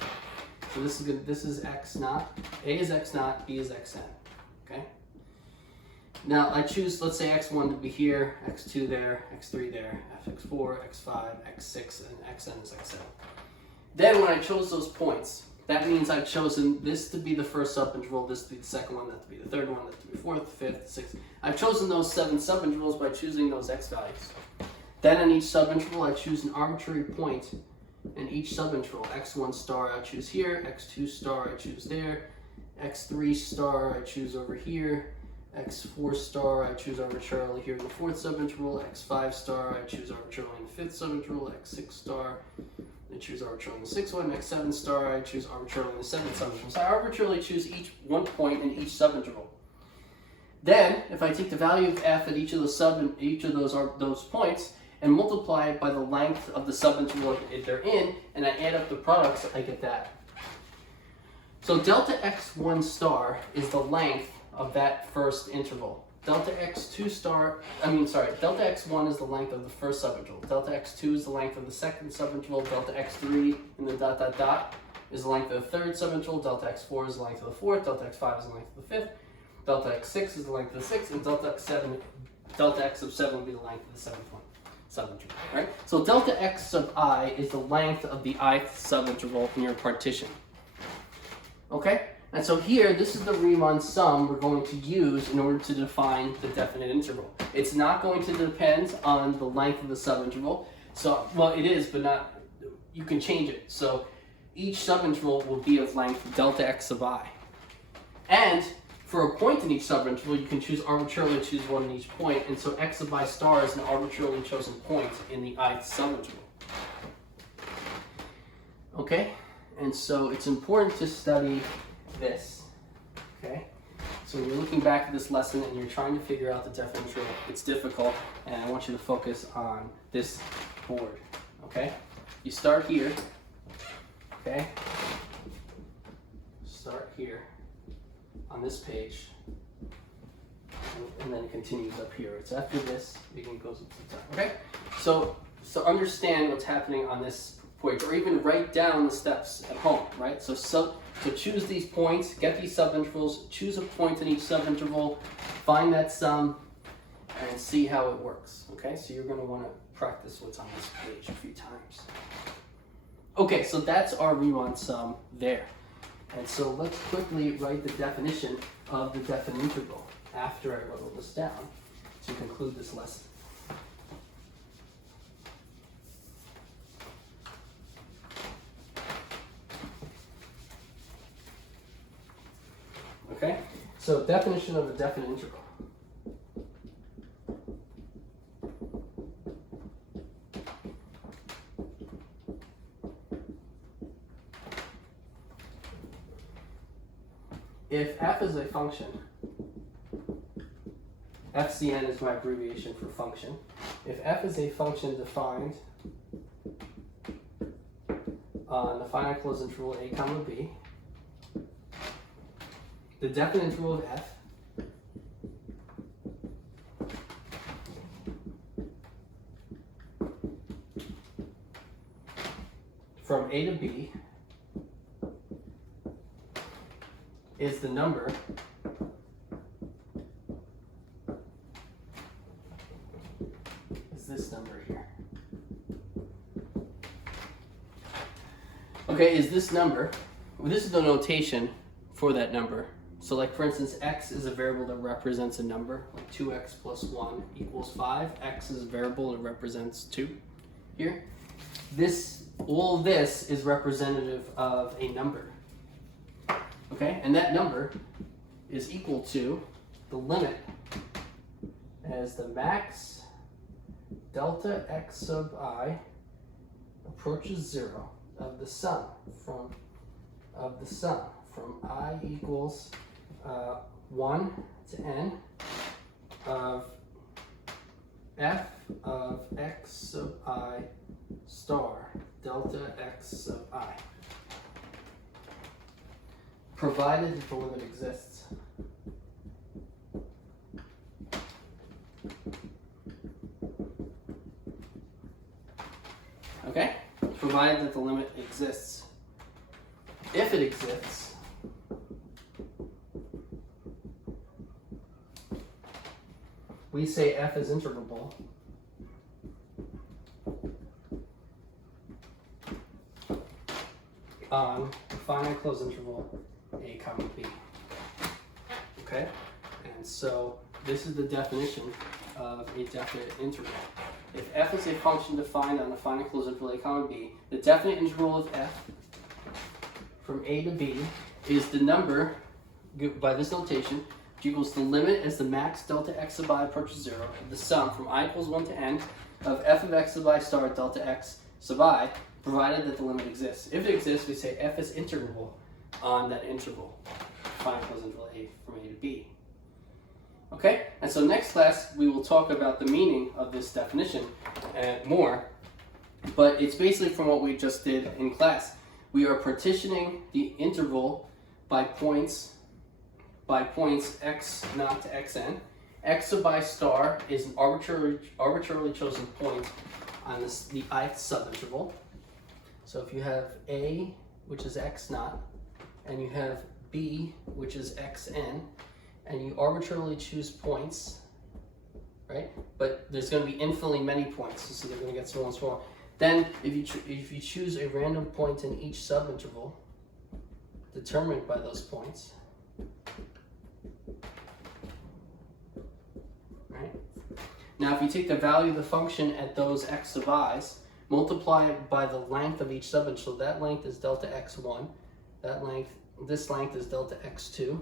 So this is good. This is x naught, a is x naught, b is xn. Okay. Now I choose, let's say x1 to be here, x2 there, x3 there, fx4, x5, x6, and xn is xn. Then when I chose those points, that means I've chosen this to be the first subinterval, this to be the second one, that to be the third one, that to be the fourth, the fifth, the sixth. I've chosen those 7 subintervals by choosing those x values. Then in each subinterval, I choose an arbitrary point in each subinterval. x1 star I choose here, x2 star I choose there, x3 star I choose over here, x4 star I choose arbitrarily here in the fourth subinterval, x5 star I choose arbitrarily in the fifth subinterval, x6 star I choose arbitrarily in the sixth one, x7 star I choose arbitrarily in the seventh subinterval. So I arbitrarily choose each one point in each subinterval. Then, if I take the value of f at each of those points and multiply it by the length of the subinterval if they're in, and I add up the products, I get that. So delta x1 star is the length of that first interval. Delta x1 is the length of the first subinterval. Delta x2 is the length of the second subinterval. Delta x3 and the dot dot dot is the length of the third subinterval. Delta x4 is the length of the fourth. Delta x5 is the length of the fifth. Delta x6 is the length of the sixth, and delta x sub 7 will be the length of the seventh one subinterval. Right? So delta x sub I is the length of the ith subinterval in your partition. Okay? And so here, this is the Riemann sum we're going to use in order to define the definite interval. It's not going to depend on the length of the subinterval. So, well, it is, but not, you can change it. So each subinterval will be of length delta x sub I. And for a point in each subinterval, you can arbitrarily choose one in each point. And so x sub I star is an arbitrarily chosen point in the ith subinterval. Okay? And so it's important to study this, okay? So when you're looking back at this lesson and you're trying to figure out the definite interval, it's difficult, and I want you to focus on this board, okay? You start here, okay? Start here on this page, and then it continues up here. It's after this, it goes up to the top, okay? So understand what's happening on this point, or even write down the steps at home, right? So choose these points, get these subintervals, choose a point in each subinterval, find that sum, and see how it works, okay? So you're going to want to practice what's on this page a few times. Okay, so that's our Riemann sum there. And so let's quickly write the definition of the definite interval after I wrote all this down to conclude this lesson. Okay, so definition of a definite interval. If f is a function, FCN is my abbreviation for function. If f is a function defined on the finite closed interval a comma b, the definite interval of f from a to b is the number is this number here. Okay, is this number, well, this is the notation for that number. So like for instance, x is a variable that represents a number, like 2x plus 1 equals 5. X is a variable that represents 2 here. All this is representative of a number. Okay, and that number is equal to the limit as the max delta x sub I approaches 0 of the sum from I equals 1 to n of f of x sub I star delta x sub I, provided that the limit exists. Okay? Provided that the limit exists. If it exists, we say f is integrable on the finite closed interval a comma b. Okay? And so this is the definition of a definite integral. If f is a function defined on the finite closed interval a comma b, the definite integral of f from a to b is the number, by this notation, which equals the limit as the max delta x sub I approaches 0 of the sum from I equals 1 to n of f of x sub I star delta x sub I, provided that the limit exists. If it exists, we say f is integrable on that interval, finite closed interval a from a to b. Okay, and so next class we will talk about the meaning of this definition more, but it's basically from what we just did in class. We are partitioning the interval by points x naught to xn. X sub I star is an arbitrarily chosen point on the ith subinterval. So if you have a, which is x naught, and you have b, which is xn, and you arbitrarily choose points, right? But there's going to be infinitely many points, so they're going to get smaller and smaller. Then, if you choose a random point in each subinterval, determined by those points, right? Now, if you take the value of the function at those x sub i's, multiply it by the length of each subinterval. That length is delta x1. This length is delta x2.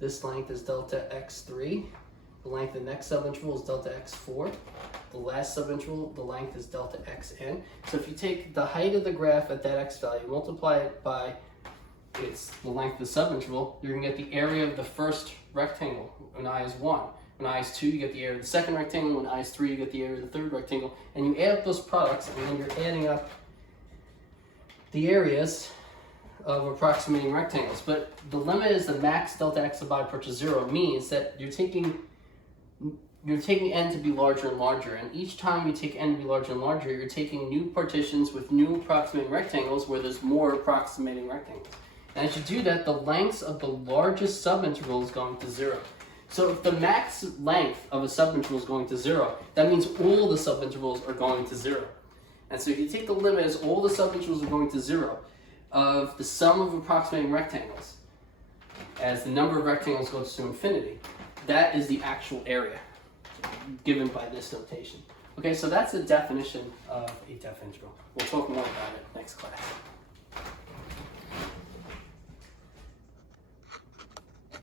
This length is delta x3. The length of the next subinterval is delta x4. The last subinterval, the length is delta xn. So if you take the height of the graph at that x value, multiply it by the length of the subinterval, you're going to get the area of the first rectangle when I is 1. When I is 2, you get the area of the second rectangle. When I is 3, you get the area of the third rectangle. And you add up those products, and then you're adding up the areas of approximating rectangles. But the limit is the max delta x sub I approaches 0 means that you're taking n to be larger and larger, and each time you take n to be larger and larger, you're taking new partitions with new approximating rectangles where there's more approximating rectangles. And as you do that, the lengths of the largest subinterval is going to 0. So if the max length of a subinterval is going to 0, that means all the subintervals are going to 0. And so if you take the limit as all the subintervals are going to 0 of the sum of approximating rectangles, as the number of rectangles goes to infinity, that is the actual area given by this notation. Okay, so that's the definition of a definite integral. We'll talk more about it next class.